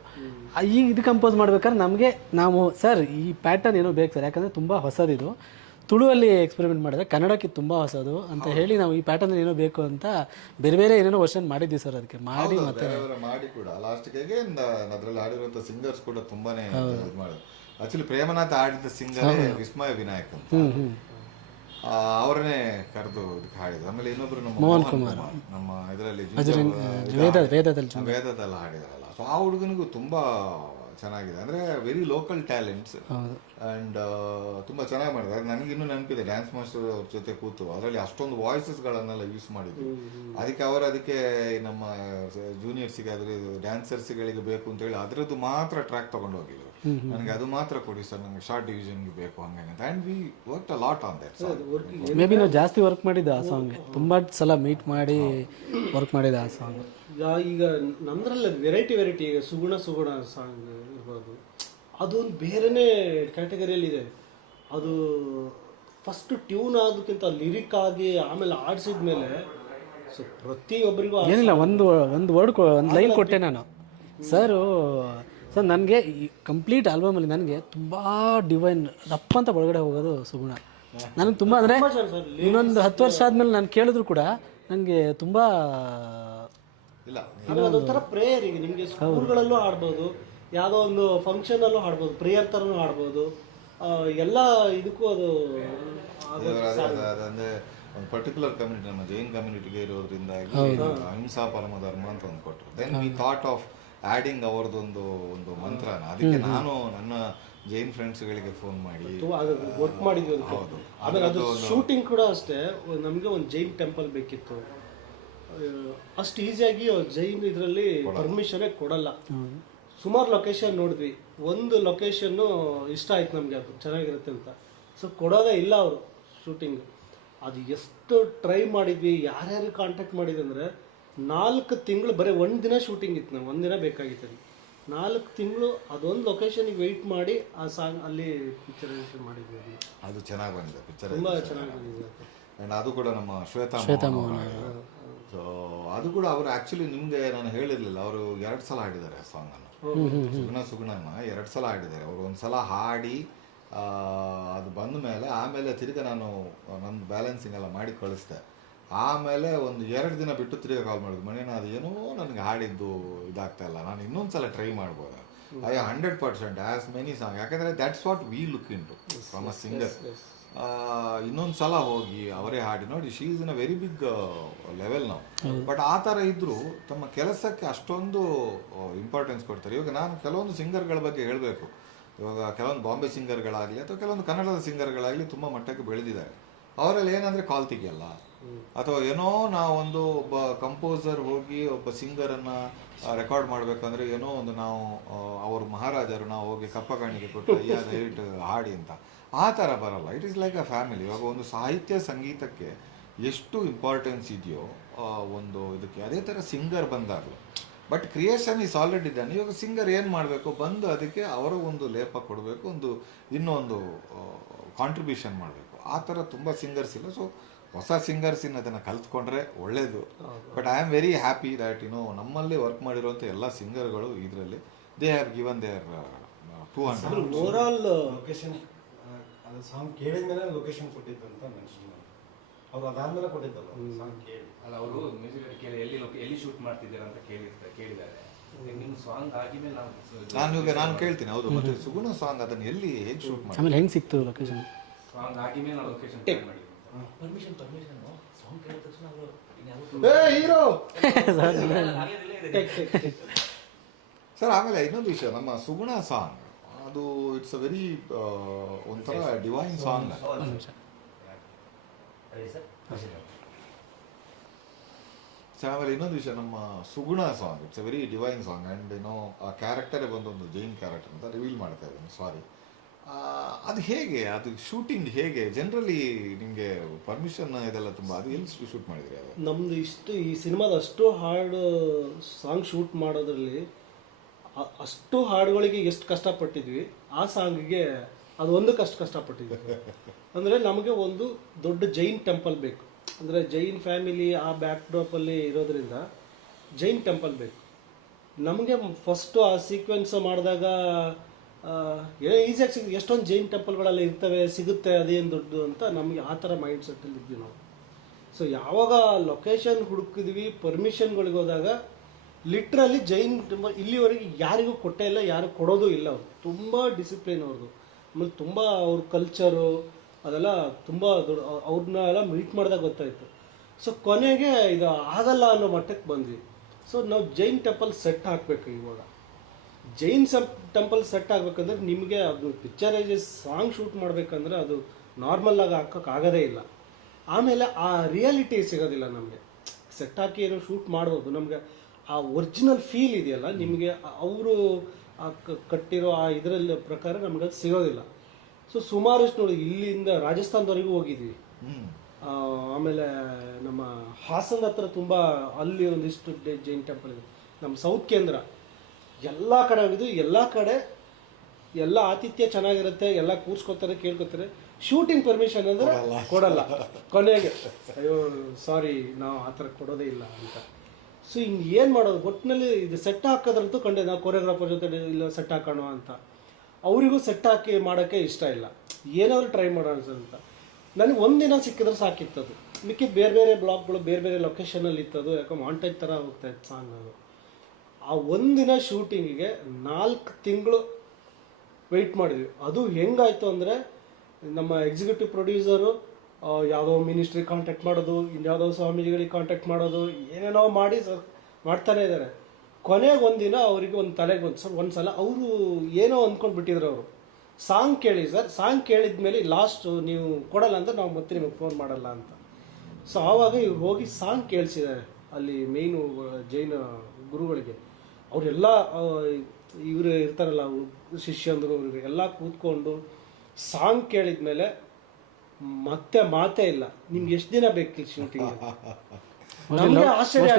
ಈಗ ಇದು ಕಂಪೋಸ್ ಮಾಡ್ಬೇಕಾದ್ರೆ ನಮಗೆ ನಾವು ಸರ್ ಈ ಪ್ಯಾಟರ್ನ್ ಏನೋ ಬೇಕು ಸರ್ ಯಾಕಂದರೆ ತುಂಬ ಹೊಸದಿದು. ತುಳುವಲ್ಲಿ ಎಕ್ಸ್ಪೆರಿಮೆಂಟ್ ಮಾಡಿದ್ರೆ ಕನ್ನಡಕ್ಕೆ ತುಂಬ ಹೊಸದು ಅಂತ ಹೇಳಿ ನಾವು ಈ ಪ್ಯಾಟರ್ನ್ ಏನೋ ಬೇಕು ಅಂತ ಬೇರೆ ಬೇರೆ ಏನೇನೋ ವರ್ಷನ್ ಮಾಡಿದ್ವಿ ಸರ್ ಅದಕ್ಕೆ. ಮಾಡಿ ಮತ್ತೆ. ಮಾಡಿ ಕೂಡ. ಲಾಸ್ಟ್ಗೆ ಅದ್ರಲ್ಲಿ ಸಿಂಗರ್ಸ್ ಕೂಡ ತುಂಬಾನೇ ಆಕ್ಚುಲಿ ಪ್ರೇಮನಾಥ್ ಆಡಿದ ಸಿಂಗರ್ ವಿಸ್ಮಯ ವಿನಾಯಕ್ ಅಂತ. ಅವರನ್ನೇ ಕರೆದು ಹಾಡಿದ್ರು. ಆಮೇಲೆ ಇನ್ನೊಬ್ರು ನಮ್ಮ ಮೋಹನ್ ಕುಮಾರ್. ನಮ್ಮ ಇದರಲ್ಲಿ ವೇದ ವೇದದಲ್ಲಿ ವೇದದಲ್ಲಿ ಹಾಡಿದಾರಲ್ಲ. ಸೊ ಆ ಹುಡುಗನಿಗೂ ತುಂಬಾ ಚೆನ್ನಾಗಿದೆ. ಅಂದ್ರೆ ವೆರಿ ಲೋಕಲ್ ಟ್ಯಾಲೆಂಟ್ಸ್ ಅಂಡ್ ತುಂಬಾ ಚೆನ್ನಾಗಿ ನನಗೆ ಇನ್ನೂ ನೆನಪಿದೆ. ಡ್ಯಾನ್ಸ್ ಮಾಸ್ಟರ್ ಅವ್ರ ಜೊತೆ ಕೂತು. ಅದರಲ್ಲಿ ಅಷ್ಟೊಂದು ವಾಯ್ಸಸ್ಗಳನ್ನೆಲ್ಲ ಯೂಸ್ ಮಾಡಿದ್ವಿ ಅದಕ್ಕೆ ಅವರು ಅದಕ್ಕೆ ನಮ್ಮ ಜೂನಿಯರ್ಸಿಗೆ ಅದ್ರ ಡ್ಯಾನ್ಸರ್ಸ್ಗಳಿಗೆ ಬೇಕು ಅಂತ ಹೇಳಿ ಅದರದ್ದು ಮಾತ್ರ ಟ್ರ್ಯಾಕ್ ತಗೊಂಡು ಹೋಗಿದ್ರು. ನನಗೆ ಅದು ಮಾತ್ರ ಕೊಡಿ ಸರ್ ನನಗೆ ಶಾರ್ಟ್ ಡಿವಿಷನ್ಗೆ ಬೇಕು ಹಂಗೆ ಅಂತ. And we work a lot on that maybe ನಾವು ಜಾಸ್ತಿ ವರ್ಕ್ ಮಾಡಿದ್ದು ಆ ಸಾಂಗ್ ತುಂಬ ಸಲ ಮೀಟ್ ಮಾಡಿ ವರ್ಕ್ ಮಾಡಿದ ಆ ಸಾಂಗ್ ಈಗ ನಮ್ದ್ರಲ್ಲಿ ವೆರೈಟಿ ವೆರೈಟಿ ಈಗ ಸುಗುಣ ಸುಗುಣ ಸಾಂಗ್ ಇರ್ಬೋದು. ಅದೊಂದು ಬೇರೆನೇ ಕ್ಯಾಟಗರಿಯಲ್ಲಿದೆ ಅದು ಫಸ್ಟ್ ಟ್ಯೂನ್ ಆಗೋಕ್ಕಿಂತ ಲಿರಿಕ್ ಆಗಿ ಆಮೇಲೆ ಆಡಿಸಿದ ಮೇಲೆ ಸೊ ಪ್ರತಿಯೊಬ್ಬರಿಗೂ ಏನಿಲ್ಲ ಒಂದು ಒಂದು ವರ್ಡ್ ಒಂದು ಲೈನ್ ಕೊಟ್ಟೆ ನಾನು. ಸರು ಸರ್ ನನಗೆ ಈ ಕಂಪ್ಲೀಟ್ ಆಲ್ಬಮಲ್ಲಿ ನನಗೆ ತುಂಬ ಡಿವೈನ್ ರಪ್ಪ ಅಂತ ಒಳಗಡೆ ಹೋಗೋದು ಸುಗುಣ. ನನಗೆ ತುಂಬ ಅಂದರೆ ತುಂಬಾ ಸರ್ ಇನ್ನೊಂದು ಹತ್ತು ವರ್ಷ ಆದಮೇಲೆ ನಾನು ಕೇಳಿದ್ರು ಕೂಡ ನನಗೆ ತುಂಬ ಇಲ್ಲ ಅದೊಂಥರ ಪ್ರೇಯರ್ ಈಗ ನಿಮಗೆ ಸ್ಕೂಲ್ಗಳಲ್ಲೂ ಹಾಡ್ಬೋದು ಯಾವುದೋ ಒಂದು ಫಂಕ್ಷನಲ್ಲೂ ಹಾಡ್ಬೋದು ಪ್ರೇಯರ್ ಥರನೂ ಆಡ್ಬೋದು ಎಲ್ಲ ಇದಕ್ಕೂ ಅದು ಆಗೋ- ಅದೇ- ಅದೇ- ಅದಂದ್ರೆ ಒಂದು ಪರ್ಟಿಕ್ಯುಲರ್ ಕಮ್ಯುನಿಟಿ ನಮ್ಮ ಜೈನ್ ಕಮ್ಯುನಿಟಿಗೆ ಇರೋದ್ರಿಂದಾಗಿ ಅಹಿಂಸಾ ಪರಮ ಧರ್ಮ ಅಂತ ಒಂದು ಕೊಟ್ಟರು. Then we thought of adding ಅವರದೊಂದು ಒಂದು ಮಂತ್ರನ ಅದಕ್ಕೆ ನಾನು ನನ್ನ ಜೈನ್ ಫ್ರೆಂಡ್ಸ್ಗಳಿಗೆ ಫೋನ್ ಮಾಡಿ. ಅದು ವರ್ಕ್ ಮಾಡಿದ್ವಿ ಅದಕ್ಕೆ. ಹೌದು. ಆಮೇಲೆ ಅದು ಶೂಟಿಂಗ್ ಕೂಡ ಅಷ್ಟೇ. ನಮಗೆ ಒಂದು ಜೈನ್ ಟೆಂಪಲ್ ಬೇಕಿತ್ತು. ಅಷ್ಟು ಈಸಿಯಾಗಿ ಜೈನ್ ಇದರಲ್ಲಿ ಪರ್ಮಿಷನೇ ಕೊಡಲ್ಲ. ಸುಮಾರು ಲೊಕೇಶನ್ ನೋಡಿದ್ವಿ. ಒಂದು ಲೊಕೇಶನ್ನು ಇಷ್ಟ ಆಯ್ತು ನಮಗೆ ಅದು. ಚೆನ್ನಾಗಿರುತ್ತೆ ಅಂತ. ಸೊ ಕೊಡೋದೇ ಇಲ್ಲ ಅವರು ಶೂಟಿಂಗ್ ಅದು ಎಷ್ಟು ಟ್ರೈ ಮಾಡಿದ್ವಿ ಯಾರ್ಯಾರು ಕಾಂಟ್ಯಾಕ್ಟ್ ಮಾಡಿದ್ವಿ ಅಂದರೆ ನಾಲ್ಕು ತಿಂಗಳು ಬರೀ ಒಂದು ದಿನ ಶೂಟಿಂಗ್ ಇತ್ತು ನಾವು ಒಂದಿನ ಬೇಕಾಗಿತ್ತು ಅಲ್ಲಿ. ನಾಲ್ಕು ತಿಂಗಳು ಅದೊಂದು ಲೊಕೇಶನಿಗೆ ವೆಯ್ಟ್ ಮಾಡಿ ಆ ಸಾಂಗ್ ಅಲ್ಲಿ ಪಿಕ್ಚರೈಸೇಷನ್ ಮಾಡಿದ್ವಿ ಅದು ಚೆನ್ನಾಗಿ ಬಂದಿದೆ ಪಿಕ್ಚರ್ ತುಂಬ ಚೆನ್ನಾಗಿ ಬಂದಿದೆ. ಆ್ಯಂಡ್ ಅಂಡ್ ಅದು ಕೂಡ ನಮ್ಮ ಶ್ವೇತಾ ಸೊ ಅದು ಕೂಡ ಅವರು ಆ್ಯಕ್ಚುಲಿ ನಿಮಗೆ ನಾನು ಹೇಳಿರಲಿಲ್ಲ ಅವರು ಎರಡು ಸಲ ಹಾಡಿದ್ದಾರೆ ಆ ಸಾಂಗನ್ನು ಸುಗುಣ ಸುಗುಣನ ಎರಡು ಸಲ ಹಾಡಿದ್ದಾರೆ. ಅವರು ಒಂದು ಸಲ ಹಾಡಿ ಆ, ಅದು ಬಂದ ಮೇಲೆ ಆಮೇಲೆ ತಿರ್ಗಿ ನಾನು ನನ್ನ ಬ್ಯಾಲೆನ್ಸಿಂಗ್ ಎಲ್ಲ ಮಾಡಿ ಕಳಿಸ್ದೆ. ಆಮೇಲೆ ಒಂದು ಎರಡು ದಿನ ಬಿಟ್ಟು ತಿರ್ಗಾ ಕಾಲ್ ಮಾಡಿದ್ರು. ಮನೇನ ಅದು ಏನೋ ನನಗೆ ಹಾಡಿದ್ದು ಇದಾಗ್ತಾ ಇಲ್ಲ. ನಾನು ಇನ್ನೊಂದು ಸಲ ಟ್ರೈ ಮಾಡ್ಬೋದು? I hundred percent as many song ಯಾಕಂದರೆ that's what we look in to from a singer ಇನ್ನೊಂದು ಸಲ ಹೋಗಿ ಅವರೇ ಹಾಡಿ ನೋಡಿ she is in a very big level ನಾವು ಬಟ್ ಆ ಥರ ಇದ್ದರೂ ತಮ್ಮ ಕೆಲಸಕ್ಕೆ ಅಷ್ಟೊಂದು ಇಂಪಾರ್ಟೆನ್ಸ್ ಕೊಡ್ತಾರೆ. ಇವಾಗ ನಾನು ಕೆಲವೊಂದು ಸಿಂಗರ್ಗಳ ಬಗ್ಗೆ ಹೇಳಬೇಕು. ಇವಾಗ ಕೆಲವೊಂದು ಬಾಂಬೆ ಸಿಂಗರ್ಗಳಾಗಲಿ ಅಥವಾ ಕೆಲವೊಂದು ಕನ್ನಡದ ಸಿಂಗರ್ಗಳಾಗಲಿ ತುಂಬ ಮಟ್ಟಕ್ಕೆ ಬೆಳೆದಿದ್ದಾರೆ. ಅವರಲ್ಲಿ ಏನಂದರೆ ಕಾಲ್ ತೆಗಿಯಲ್ಲ ಅಥವಾ ಏನೋ ನಾವೊಂದು ಒಬ್ಬ ಕಂಪೋಸರ್ ಹೋಗಿ ಒಬ್ಬ ಸಿಂಗರನ್ನು ರೆಕಾರ್ಡ್ ಮಾಡ್ಬೇಕಂದ್ರೆ ಏನೋ ಒಂದು ನಾವು ಅವರು ಮಹಾರಾಜರು, ನಾವು ಹೋಗಿ ಕಪ್ಪ ಕಾಣಿಕೆ ಕೊಟ್ಟು, ಅಯ್ಯ ಹಾಡಿ ಅಂತ. ಆ ಥರ ಬರಲ್ಲ. It is like a family ಇವಾಗ ಒಂದು ಸಾಹಿತ್ಯ ಸಂಗೀತಕ್ಕೆ ಎಷ್ಟು ಇಂಪಾರ್ಟೆನ್ಸ್ ಇದೆಯೋ ಒಂದು ಇದಕ್ಕೆ. ಅದೇ ಥರ singer ಬಂದಾಗಲು. But creation is already done ಇವಾಗ ಸಿಂಗರ್ ಏನು ಮಾಡಬೇಕು? ಬಂದು ಅದಕ್ಕೆ ಅವರ ಒಂದು ಲೇಪ ಕೊಡಬೇಕು, ಒಂದು ಇನ್ನೊಂದು ಕಾಂಟ್ರಿಬ್ಯೂಷನ್ ಮಾಡಬೇಕು. ಆ ಥರ ತುಂಬ ಸಿಂಗರ್ಸ್ ಇಲ್ಲ. ಸೊ ಹೊಸ ಸಿಂಗರ್ಸ್ ಇನ್ನು ಅದನ್ನು ಕಲ್ತ್ಕೊಂಡ್ರೆ ಒಳ್ಳೇದು. But I am very happy that you know ನಮ್ಮಲ್ಲಿ ವರ್ಕ್ ಮಾಡಿರುವಂಥ ಎಲ್ಲ ಸಿಂಗರ್ಗಳು ಇದರಲ್ಲಿ they have given their two hundred overall location ಅದು ಸಾಂಗ್ ಕೇಳಿದ ಮೇಲೆ ಲೊಕೇಶನ್ ಕೊಟ್ಟಿದ್ದು ಅಂತ ಮೆನ್ಷನ್ ಅವ್ರು ಅದಾದ್ಮೇಲೆ ಕೊಟ್ಟಿದ್ದಲ್ಲ ಸಾಂಗ್ ಕೇಳಿ. ಅಲ್ಲ ಅವರು ಮ್ಯೂಸಿಕ್ ಕೇಳಿ ಎಲ್ಲಿ ಎಲ್ಲಿ ಶೂಟ್ ಮಾಡ್ತಿದ್ದೀರಾ ಅಂತ ಕೇಳಿರ್ತಾರೆ ಕೇಳಿದ್ದಾರೆ. ನಾನು ಇವಾಗ ನಾನು ಕೇಳ್ತೀನಿ ಹೌದು. ಮತ್ತೆ ಸುಗುಣ ಸಾಂಗ್ ಅದನ್ನ ಎಲ್ಲಿ ಹೇಗೆ ಶೂಟ್ ಮಾಡಿ ಆಮೇಲೆ ಹೆಂಗೆ ಸಿಕ್ತು ಲೊಕೇಶನ್ ಸಾಂಗ್ ಆಗಿದ್ಮೇಲೆ ನಾವು ಲೊಕೇಶನ್ ಸರ್ ಆಮೇಲೆ ಇನ್ನೊಂದು ವಿಷಯ. ನಮ್ಮ ಸುಗುಣ ಸಾಂಗ್, ಅದು ಇಟ್ಸ್ ಅ ವೆರಿ ಒಂಥರ ಡಿವೈನ್ ಸಾಂಗ್ ಸರ್, ಆಮೇಲೆ ಇನ್ನೊಂದು ವಿಷಯ. ನಮ್ಮ Suguna song it's a very divine song and ಏನೋ ಆ ಕ್ಯಾರೆಕ್ಟರೇ ಬಂದೊಂದು ಜೈನ್ ಕ್ಯಾರೆಕ್ಟರ್ ಅಂತ ರಿವೀಲ್ ಮಾಡ್ತಾ ಇದ್ದೀನಿ. ಸಾರಿ ಅದು ಹೇಗೆ? ಅದು ಶೂಟಿಂಗ್ ಹೇಗೆ? ಜನರಲಿ ನಿಮಗೆ ಪರ್ಮಿಷನ್ ಇದೆಲ್ಲ ತುಂಬ ಅದು ಎಲ್ಲಿ ಶೂಟ್ ಮಾಡಿದ್ರಿ ಅದು? ನಮ್ದು ಇಷ್ಟು ಈ ಸಿನಿಮಾದ ಅಷ್ಟು ಹಾಡು ಸಾಂಗ್ ಶೂಟ್ ಮಾಡೋದ್ರಲ್ಲಿ ಅ- ಅಷ್ಟು ಹಾಡುಗಳಿಗೆ ಎಷ್ಟು ಕಷ್ಟಪಟ್ಟಿದ್ವಿ ಆ ಸಾಂಗಿಗೆ ಅದು ಒಂದು ಕಷ್ಟ ಕಷ್ಟಪಟ್ಟಿದ್ವಿ. ಅಂದರೆ ನಮಗೆ ಒಂದು ದೊಡ್ಡ ಜೈನ್ ಟೆಂಪಲ್ ಬೇಕು. ಅಂದರೆ ಜೈನ್ ಫ್ಯಾಮಿಲಿ ಆ ಬ್ಯಾಕ್ ಡ್ರಾಪಲ್ಲಿ ಇರೋದ್ರಿಂದ ಜೈನ್ ಟೆಂಪಲ್ ಬೇಕು. ನಮಗೆ ಫಸ್ಟು ಆ ಸೀಕ್ವೆನ್ಸ್ ಮಾಡಿದಾಗ ಈಸಿಯಾಗಿ ಸಿಗುತ್ತೆ ಎಷ್ಟೊಂದು ಜೈನ್ ಟೆಂಪಲ್ಗಳೆಲ್ಲ ಇರ್ತವೆ, ಸಿಗುತ್ತೆ, ಅದೇನು ದೊಡ್ಡದು ಅಂತ ನಮಗೆ ಆ ಥರ ಮೈಂಡ್ ಸೆಟ್ಟಲ್ಲಿ ಇದ್ವಿ ನಾವು. ಸೊ ಯಾವಾಗ ಲೊಕೇಶನ್ ಹುಡುಕಿದ್ವಿ ಪರ್ಮಿಷನ್ಗಳಿಗೆ ಹೋದಾಗ ಲಿಟ್ರಲಿ ಜೈನ್ ಟೆಂಪಲ್ ಇಲ್ಲಿವರೆಗೆ ಯಾರಿಗೂ ಕೊಟ್ಟೇ ಇಲ್ಲ, ಯಾರು ಕೊಡೋದು ಇಲ್ಲ ಅವ್ರು. ತುಂಬ ಡಿಸಿಪ್ಲಿನ್ ಅವ್ರದ್ದು ಆಮೇಲೆ ತುಂಬ ಅವ್ರ ಕಲ್ಚರು ಅದೆಲ್ಲ ತುಂಬ ದೊಡ್ಡ ಅವ್ರನ್ನ ಎಲ್ಲ ಮೀಟ್ ಮಾಡಿದಾಗ ಗೊತ್ತಾಯಿತು. ಸೊ ಕೊನೆಗೆ ಇದು ಆಗಲ್ಲ ಅನ್ನೋ ಮಟ್ಟಕ್ಕೆ ಬಂದ್ವಿ. ಸೊ ನಾವು ಜೈನ್ ಟೆಂಪಲ್ ಸೆಟ್ ಹಾಕಬೇಕು ಇವಾಗ. ಜೈನ್ ಸಂ ಟೆಂಪಲ್ ಸೆಟ್ ಆಗ್ಬೇಕಂದ್ರೆ ನಿಮಗೆ ಅದು ಪಿಕ್ಚರೈಸ್ ಸಾಂಗ್ ಶೂಟ್ ಮಾಡಬೇಕಂದ್ರೆ ಅದು ನಾರ್ಮಲ್ ಆಗಿ ಹಾಕೋಕೆ ಆಗೋದೇ ಇಲ್ಲ. ಆಮೇಲೆ ಆ ರಿಯಾಲಿಟಿ ಸಿಗೋದಿಲ್ಲ ನಮಗೆ. ಸೆಟ್ ಹಾಕಿ ಏನೋ ಶೂಟ್ ಮಾಡ್ಬೋದು. ನಮಗೆ ಆ ಒರಿಜಿನಲ್ ಫೀಲ್ ಇದೆಯಲ್ಲ ನಿಮಗೆ ಅವರು ಆ ಕಟ್ಟಿರೋ ಆ ಇದರಲ್ಲಿ ಪ್ರಕಾರ ನಮಗೆ ಅದು ಸಿಗೋದಿಲ್ಲ. ಸೊ ಸುಮಾರಷ್ಟು ನೋಡಿ ಇಲ್ಲಿಂದ ರಾಜಸ್ಥಾನದವರೆಗೂ ಹೋಗಿದ್ವಿ. ಆಮೇಲೆ ನಮ್ಮ ಹಾಸನ ಹತ್ರ ತುಂಬ ಅಲ್ಲಿ ಒಂದಿಷ್ಟು ಜೈನ್ ಟೆಂಪಲ್ ಇದೆ. ನಮ್ಮ ಸೌತ್ ಕೇಂದ್ರ. ಎಲ್ಲ ಕಡೆ ಹೋಗಿದ್ದು ಎಲ್ಲ ಕಡೆ ಎಲ್ಲ ಆತಿಥ್ಯ ಚೆನ್ನಾಗಿರುತ್ತೆ ಎಲ್ಲ ಕೂರ್ಸ್ಕೊತಾರೆ ಕೇಳ್ಕೊತಾರೆ. ಶೂಟಿಂಗ್ ಪರ್ಮಿಷನ್ ಅಂದ್ರೆ ಕೊಡಲ್ಲ. ಕೊನೆಗೆ ಅಯ್ಯೋ ಸಾರಿ ನಾವು ಆ ಥರ ಕೊಡೋದೇ ಇಲ್ಲ ಅಂತ. ಸೊ ಹಿಂಗೆ ಏನು ಮಾಡೋದು? ಒಟ್ಟಿನಲ್ಲಿ ಇದು ಸೆಟ್ ಹಾಕೋದ್ರಂತೂ ಕಂಡೆ ನಾವು ಕೊರಿಯೋಗ್ರಾಫರ್ ಜೊತೆ ಇಲ್ಲ ಸೆಟ್ ಹಾಕೋಣ ಅಂತ. ಅವರಿಗೂ ಸೆಟ್ ಹಾಕಿ ಮಾಡೋಕ್ಕೆ ಇಷ್ಟ ಇಲ್ಲ. ಏನಾದರೂ ಟ್ರೈ ಮಾಡೋಣ ಸರ್ ಅಂತ. ನನಗೆ ಒಂದಿನ ಸಿಕ್ಕಿದ್ರೆ ಸಾಕಿತ್ತದು ಮಿಕ್ಕಿದ ಬೇರೆ ಬೇರೆ ಬ್ಲಾಕ್ಗಳು ಬೇರೆ ಬೇರೆ ಲೊಕೇಶನಲ್ಲಿ ಇತ್ತದು. ಯಾಕೋ ಮಾಂಟೇಜ್ ಥರ ಹೋಗ್ತಾ ಇತ್ತು ಸಾಂಗ್ ಅದು. ಆ ಒಂದಿನ ಶೂಟಿಂಗಿಗೆ ನಾಲ್ಕು ತಿಂಗಳು ವೆಯ್ಟ್ ಮಾಡಿದ್ವಿ. ಅದು ಹೆಂಗಾಯಿತು ಅಂದರೆ, ನಮ್ಮ ಎಕ್ಸಿಕ್ಯೂಟಿವ್ ಪ್ರೊಡ್ಯೂಸರು ಯಾವುದೋ ಮಿನಿಸ್ಟ್ರಿ ಕಾಂಟ್ಯಾಕ್ಟ್ ಮಾಡೋದು, ಇನ್ಯಾವುದೋ ಸ್ವಾಮೀಜಿಗಳಿಗೆ ಕಾಂಟ್ಯಾಕ್ಟ್ ಮಾಡೋದು, ಏನೇನೋ ಮಾಡಿ ಮಾಡ್ತಾನೆ ಇದ್ದಾರೆ. ಕೊನೆಗೆ ಒಂದಿನ ಅವರಿಗೆ ಒಂದು ತಲೆಗೆ ಒಂದು ಸರ್ ಒಂದು ಸಲ ಅವರು ಏನೋ ಅಂದ್ಕೊಂಡು ಬಿಟ್ಟಿದ್ರು ಅವರು. ಸಾಂಗ್ ಕೇಳಿ ಸರ್, ಸಾಂಗ್ ಕೇಳಿದ ಮೇಲೆ ಲಾಸ್ಟು ನೀವು ಕೊಡಲ್ಲ ಅಂತ ನಾವು ಮತ್ತೆ ನಿಮಗೆ ಫೋನ್ ಮಾಡಲ್ಲ ಅಂತ. ಸೊ ಆವಾಗ ಇವ್ರು ಹೋಗಿ ಸಾಂಗ್ ಕೇಳಿಸಿದ್ದಾರೆ ಅಲ್ಲಿ ಮೇಯ್ನು ಜೈನ ಗುರುಗಳಿಗೆ. ಅವರೆಲ್ಲ ಇವರು ಇರ್ತಾರಲ್ಲ ಅವ್ರು ಶಿಷ್ಯಂದರು ಇವರು ಎಲ್ಲ ಕೂತ್ಕೊಂಡು ಸಾಂಗ್ ಕೇಳಿದ ಮೇಲೆ ಮತ್ತೆ ಮಾತೇ ಇಲ್ಲ. ನಿಮ್ಗೆ ಎಷ್ಟು ದಿನ ಬೇಕು ಶೂಟಿಂಗ್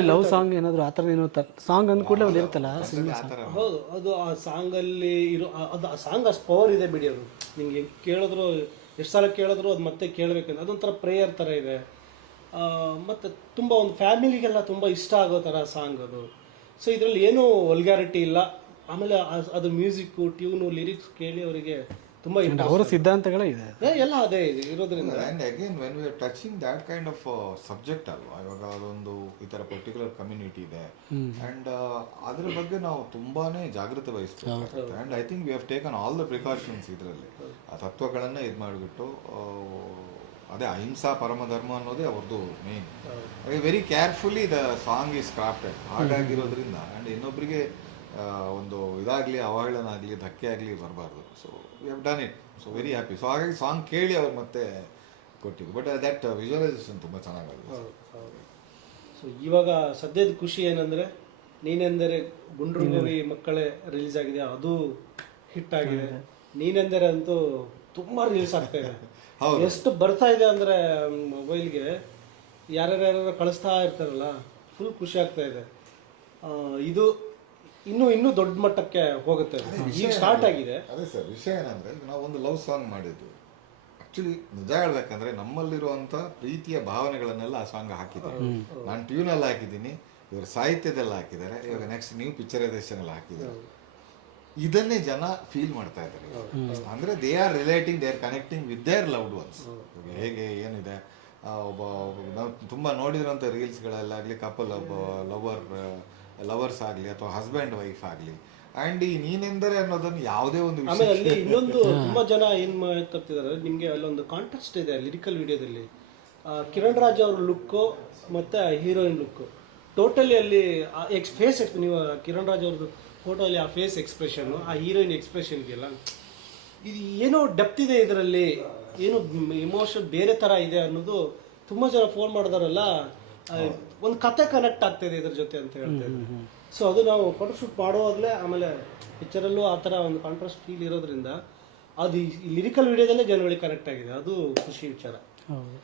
ಲವ್ ಸಾಂಗ್ ಏನಾದ್ರು ಆತರ ಥರ ಏನೋ ಸಾಂಗ್ ಅಂದ ಕೂಡಲೇ ಒಂದು ಇರುತ್ತಲ್ಲ ಹೌದು ಅದು ಆ ಸಾಂಗಲ್ಲಿ ಇರೋ ಅದು ಆ ಸಾಂಗ್ ಅಷ್ಟು ಪವರ್ ಇದೆ ಬಿಡಿ ಅದು. ನಿಮ್ಗೆ ಕೇಳಿದ್ರು ಎಷ್ಟು ಸಲ ಕೇಳಿದ್ರು ಅದು ಮತ್ತೆ ಕೇಳಬೇಕಂತ ಅದೊಂಥರ ಪ್ರೇಯರ್ ಥರ ಇದೆ. ಮತ್ತೆ ತುಂಬ ಒಂದು ಫ್ಯಾಮಿಲಿಗೆಲ್ಲ ತುಂಬ ಇಷ್ಟ ಆಗೋ ಥರ ಸಾಂಗ್ ಅದು. ಸೊ ಇದರಲ್ಲಿ ಏನೂ ವಲ್ಗ್ಯಾರಿಟಿ ಇಲ್ಲ. ಆಮೇಲೆ ಅದು ಮ್ಯೂಸಿಕ್ಕು ಟ್ಯೂನು ಲಿರಿಕ್ಸ್ ಕೇಳಿ ಅವರಿಗೆ ತುಂಬ ಅವರ ಸಿದ್ಧಾಂತಗಳೇ ಇದೆ. ಎಲ್ಲ ಅದೇ ಇದೆ ಇರೋದ್ರಿಂದ. And again when we are touching that kind of subject ಅಲ್ವಾ ಇವಾಗ ಅದೊಂದು ಈ ಥರ ಪರ್ಟಿಕ್ಯುಲರ್ ಕಮ್ಯುನಿಟಿ ಇದೆ. ಆ್ಯಂಡ್ ಅದ್ರ ಬಗ್ಗೆ ನಾವು ತುಂಬಾನೇ ಜಾಗೃತೆ ವಹಿಸ್ಬೇಕು. And I think we have taken all the precautions ಇದರಲ್ಲಿ. ಆ ತತ್ವಗಳನ್ನ ಇದು ಮಾಡಿಬಿಟ್ಟು ಅದೇ ಅಹಿಂಸಾ ಪರಮಧರ್ಮ ಅನ್ನೋದೇ ಅವ್ರದ್ದು main very carefully the song is crafted ಹಾಗಾಗಿರೋದ್ರಿಂದ and ಇನ್ನೊಬ್ಬರಿಗೆ ಒಂದು ಇದಾಗಲಿ ಅವಹೇಳನ ಆಗಲಿ ಧಕ್ಕೆ ಆಗಲಿ ಬರಬಾರ್ದು. So we have done it so very happy so ಹಾಗಾಗಿ ಸಾಂಗ್ ಕೇಳಿ ಅವ್ರು ಮತ್ತೆ ಕೊಟ್ಟಿದ್ದು. ಬಟ್ ದಟ್ ವಿಜುವಲೈಸೇಷನ್ ತುಂಬ ಚೆನ್ನಾಗಿದೆ. ಸೊ ಇವಾಗ ಸದ್ಯದ ಖುಷಿ ಏನಂದರೆ ನೀನೆಂದರೆ ಗುಂಡ್ರು ಮೂವಿ ಮಕ್ಕಳೇ ರಿಲೀಸ್ ಆಗಿದೆ. ಅದು ಹಿಟ್ ಆಗಿದೆ. ನೀನೆಂದರೆ ಅಂತೂ ತುಂಬ ರಿಲೀಸ್ ಆಗ್ತಾ ಇದೆ. ಎಷ್ಟು ಬರ್ತಾ ಇದೆ ಅಂದ್ರೆ ಮೊಬೈಲ್ಗೆ ಯಾರ್ಯಾರು ಕಳಿಸ್ತಾ ಇರ್ತಾರಲ್ಲ ಫುಲ್ ಖುಷಿ ಆಗ್ತಾ ಇದೆ. ಇದು ಇನ್ನು ಇನ್ನೂ ದೊಡ್ಡ ಮಟ್ಟಕ್ಕೆ ಹೋಗುತ್ತೆ. ಅದು. ಈಗ ಸ್ಟಾರ್ಟ್ ಆಗಿದೆ. ಅದೇ ಸರ್ ವಿಷಯ ಏನಂದ್ರೆ ನಾವು ಒಂದು ಲವ್ ಸಾಂಗ್ ಮಾಡಿದ್ವಿ ಆಕ್ಚುಲಿ ನಿಜ ಹೇಳ್ಬೇಕಂದ್ರೆ ನಮ್ಮಲ್ಲಿರುವಂತ ಪ್ರೀತಿಯ ಭಾವನೆಗಳನ್ನೆಲ್ಲ ಆ ಸಾಂಗ್ ಹಾಕಿದ್ದಾರೆ. ನಾನು ಟ್ಯೂನಲ್ಲಿ ಹಾಕಿದ್ದೀನಿ ಇವರು ಸಾಹಿತ್ಯದಲ್ಲಿ ಹಾಕಿದ್ದಾರೆ ಇವಾಗ ನೆಕ್ಸ್ಟ್ ನ್ಯೂ ಪಿಕ್ಚರೈಸೇಷನ್ ಎಲ್ಲ ಹಾಕಿದ್ದಾರೆ. ಇದನ್ನೇ ಜನ ಫೀಲ್ ಮಾಡ್ತಾ ಇದ್ದಾರೆ. ಅಂದ್ರೆ they are relating they are connecting with their loved ones ಹೇಗೆ ಏನಿದೆ? ಒಬ್ಬ ಒಬ್ಬ- ನೋಡಿದ್ರಂತ ರೀಲ್ಸ್ ಗಳಲ್ಲಾಗ್ಲಿ ರೀಲ್ಸ್ಗಳಲ್ಲಾಗಲಿ ಕಪಲ್ ಒಬ್ಬ ಲವರ್ ಲವರ್ಸ್ ಆಗಲಿ ಅಥವಾ ಹಸ್ಬೆಂಡ್ ವೈಫ್ ಆಗಲಿ. ಅಂಡ್ ಈ ನೀನೆಂದರೆ ಅನ್ನೋದನ್ನು ಯಾವುದೇ ಒಂದು ಆಮೇಲೆ ಅಲ್ಲಿ ಇನ್ನೊಂದು ತುಂಬಾ ಜನ ಏನ್ ಮಾಡ್ತಿದ್ದಾರೆ ನಿಮ್ಗೆ ಅಲ್ಲೊಂದು ಕಾಂಟ್ರಾಸ್ಟ್ ಇದೆ ಲಿರಿಕಲ್ ವಿಡಿಯೋದಲ್ಲಿ ಕಿರಣ್ ರಾಜ್ ಅವ್ರ ಲುಕ್ಕು ಮತ್ತೆ ಹೀರೋಯಿನ್ ಲುಕ್ಕು ಟೋಟಲಿ ಅಲ್ಲಿ ಎಕ್ಸ್ ಫೇಸ್ ನೀವು ಕಿರಣ್ ರಾಜ್ ಅವ್ರದ್ದು ಫೋಟೋ ಅಲ್ಲಿ ಆ ಫೇಸ್ ಎಕ್ಸ್ಪ್ರೆಷನ್ ಆ ಹೀರೋಯಿನ್ ಎಕ್ಸ್ಪ್ರೆಷನ್ಗೆಲ್ಲ ಇದು ಏನೋ ಡೆಪ್ತ್ ಇದೆ ಇದರಲ್ಲಿ. ಏನೋ ಇಮೋಷನ್ ಬೇರೆ ಥರ ಇದೆ ಅನ್ನೋದು ತುಂಬ ಜನ ಫೋನ್ ಮಾಡಿದಾರಲ್ಲ ಒಂದು ಕತೆ ಕನೆಕ್ಟ್ ಆಗ್ತಿದೆ ಇದ್ರ ಜೊತೆ ಅಂತ ಹೇಳ್ತಾರೆ ಸೊ ಅದು ನಾವು ಫೋಟೋಶೂಟ್ ಮಾಡುವಾಗಲೇ ಆಮೇಲೆ ಪಿಕ್ಚರಲ್ಲೂ ಆ ಥರ ಒಂದು ಕಾಂಟ್ರಾಸ್ಟ್ ಫೀಲ್ ಇರೋದ್ರಿಂದ ಅದು ಈ ಲಿರಿಕಲ್ ವಿಡಿಯೋದಲ್ಲೇ ಜನಗಳಿಗೆ ಕನೆಕ್ಟ್ ಆಗಿದೆ. ಅದು ಖುಷಿ ವಿಚಾರ. ಹೌದು.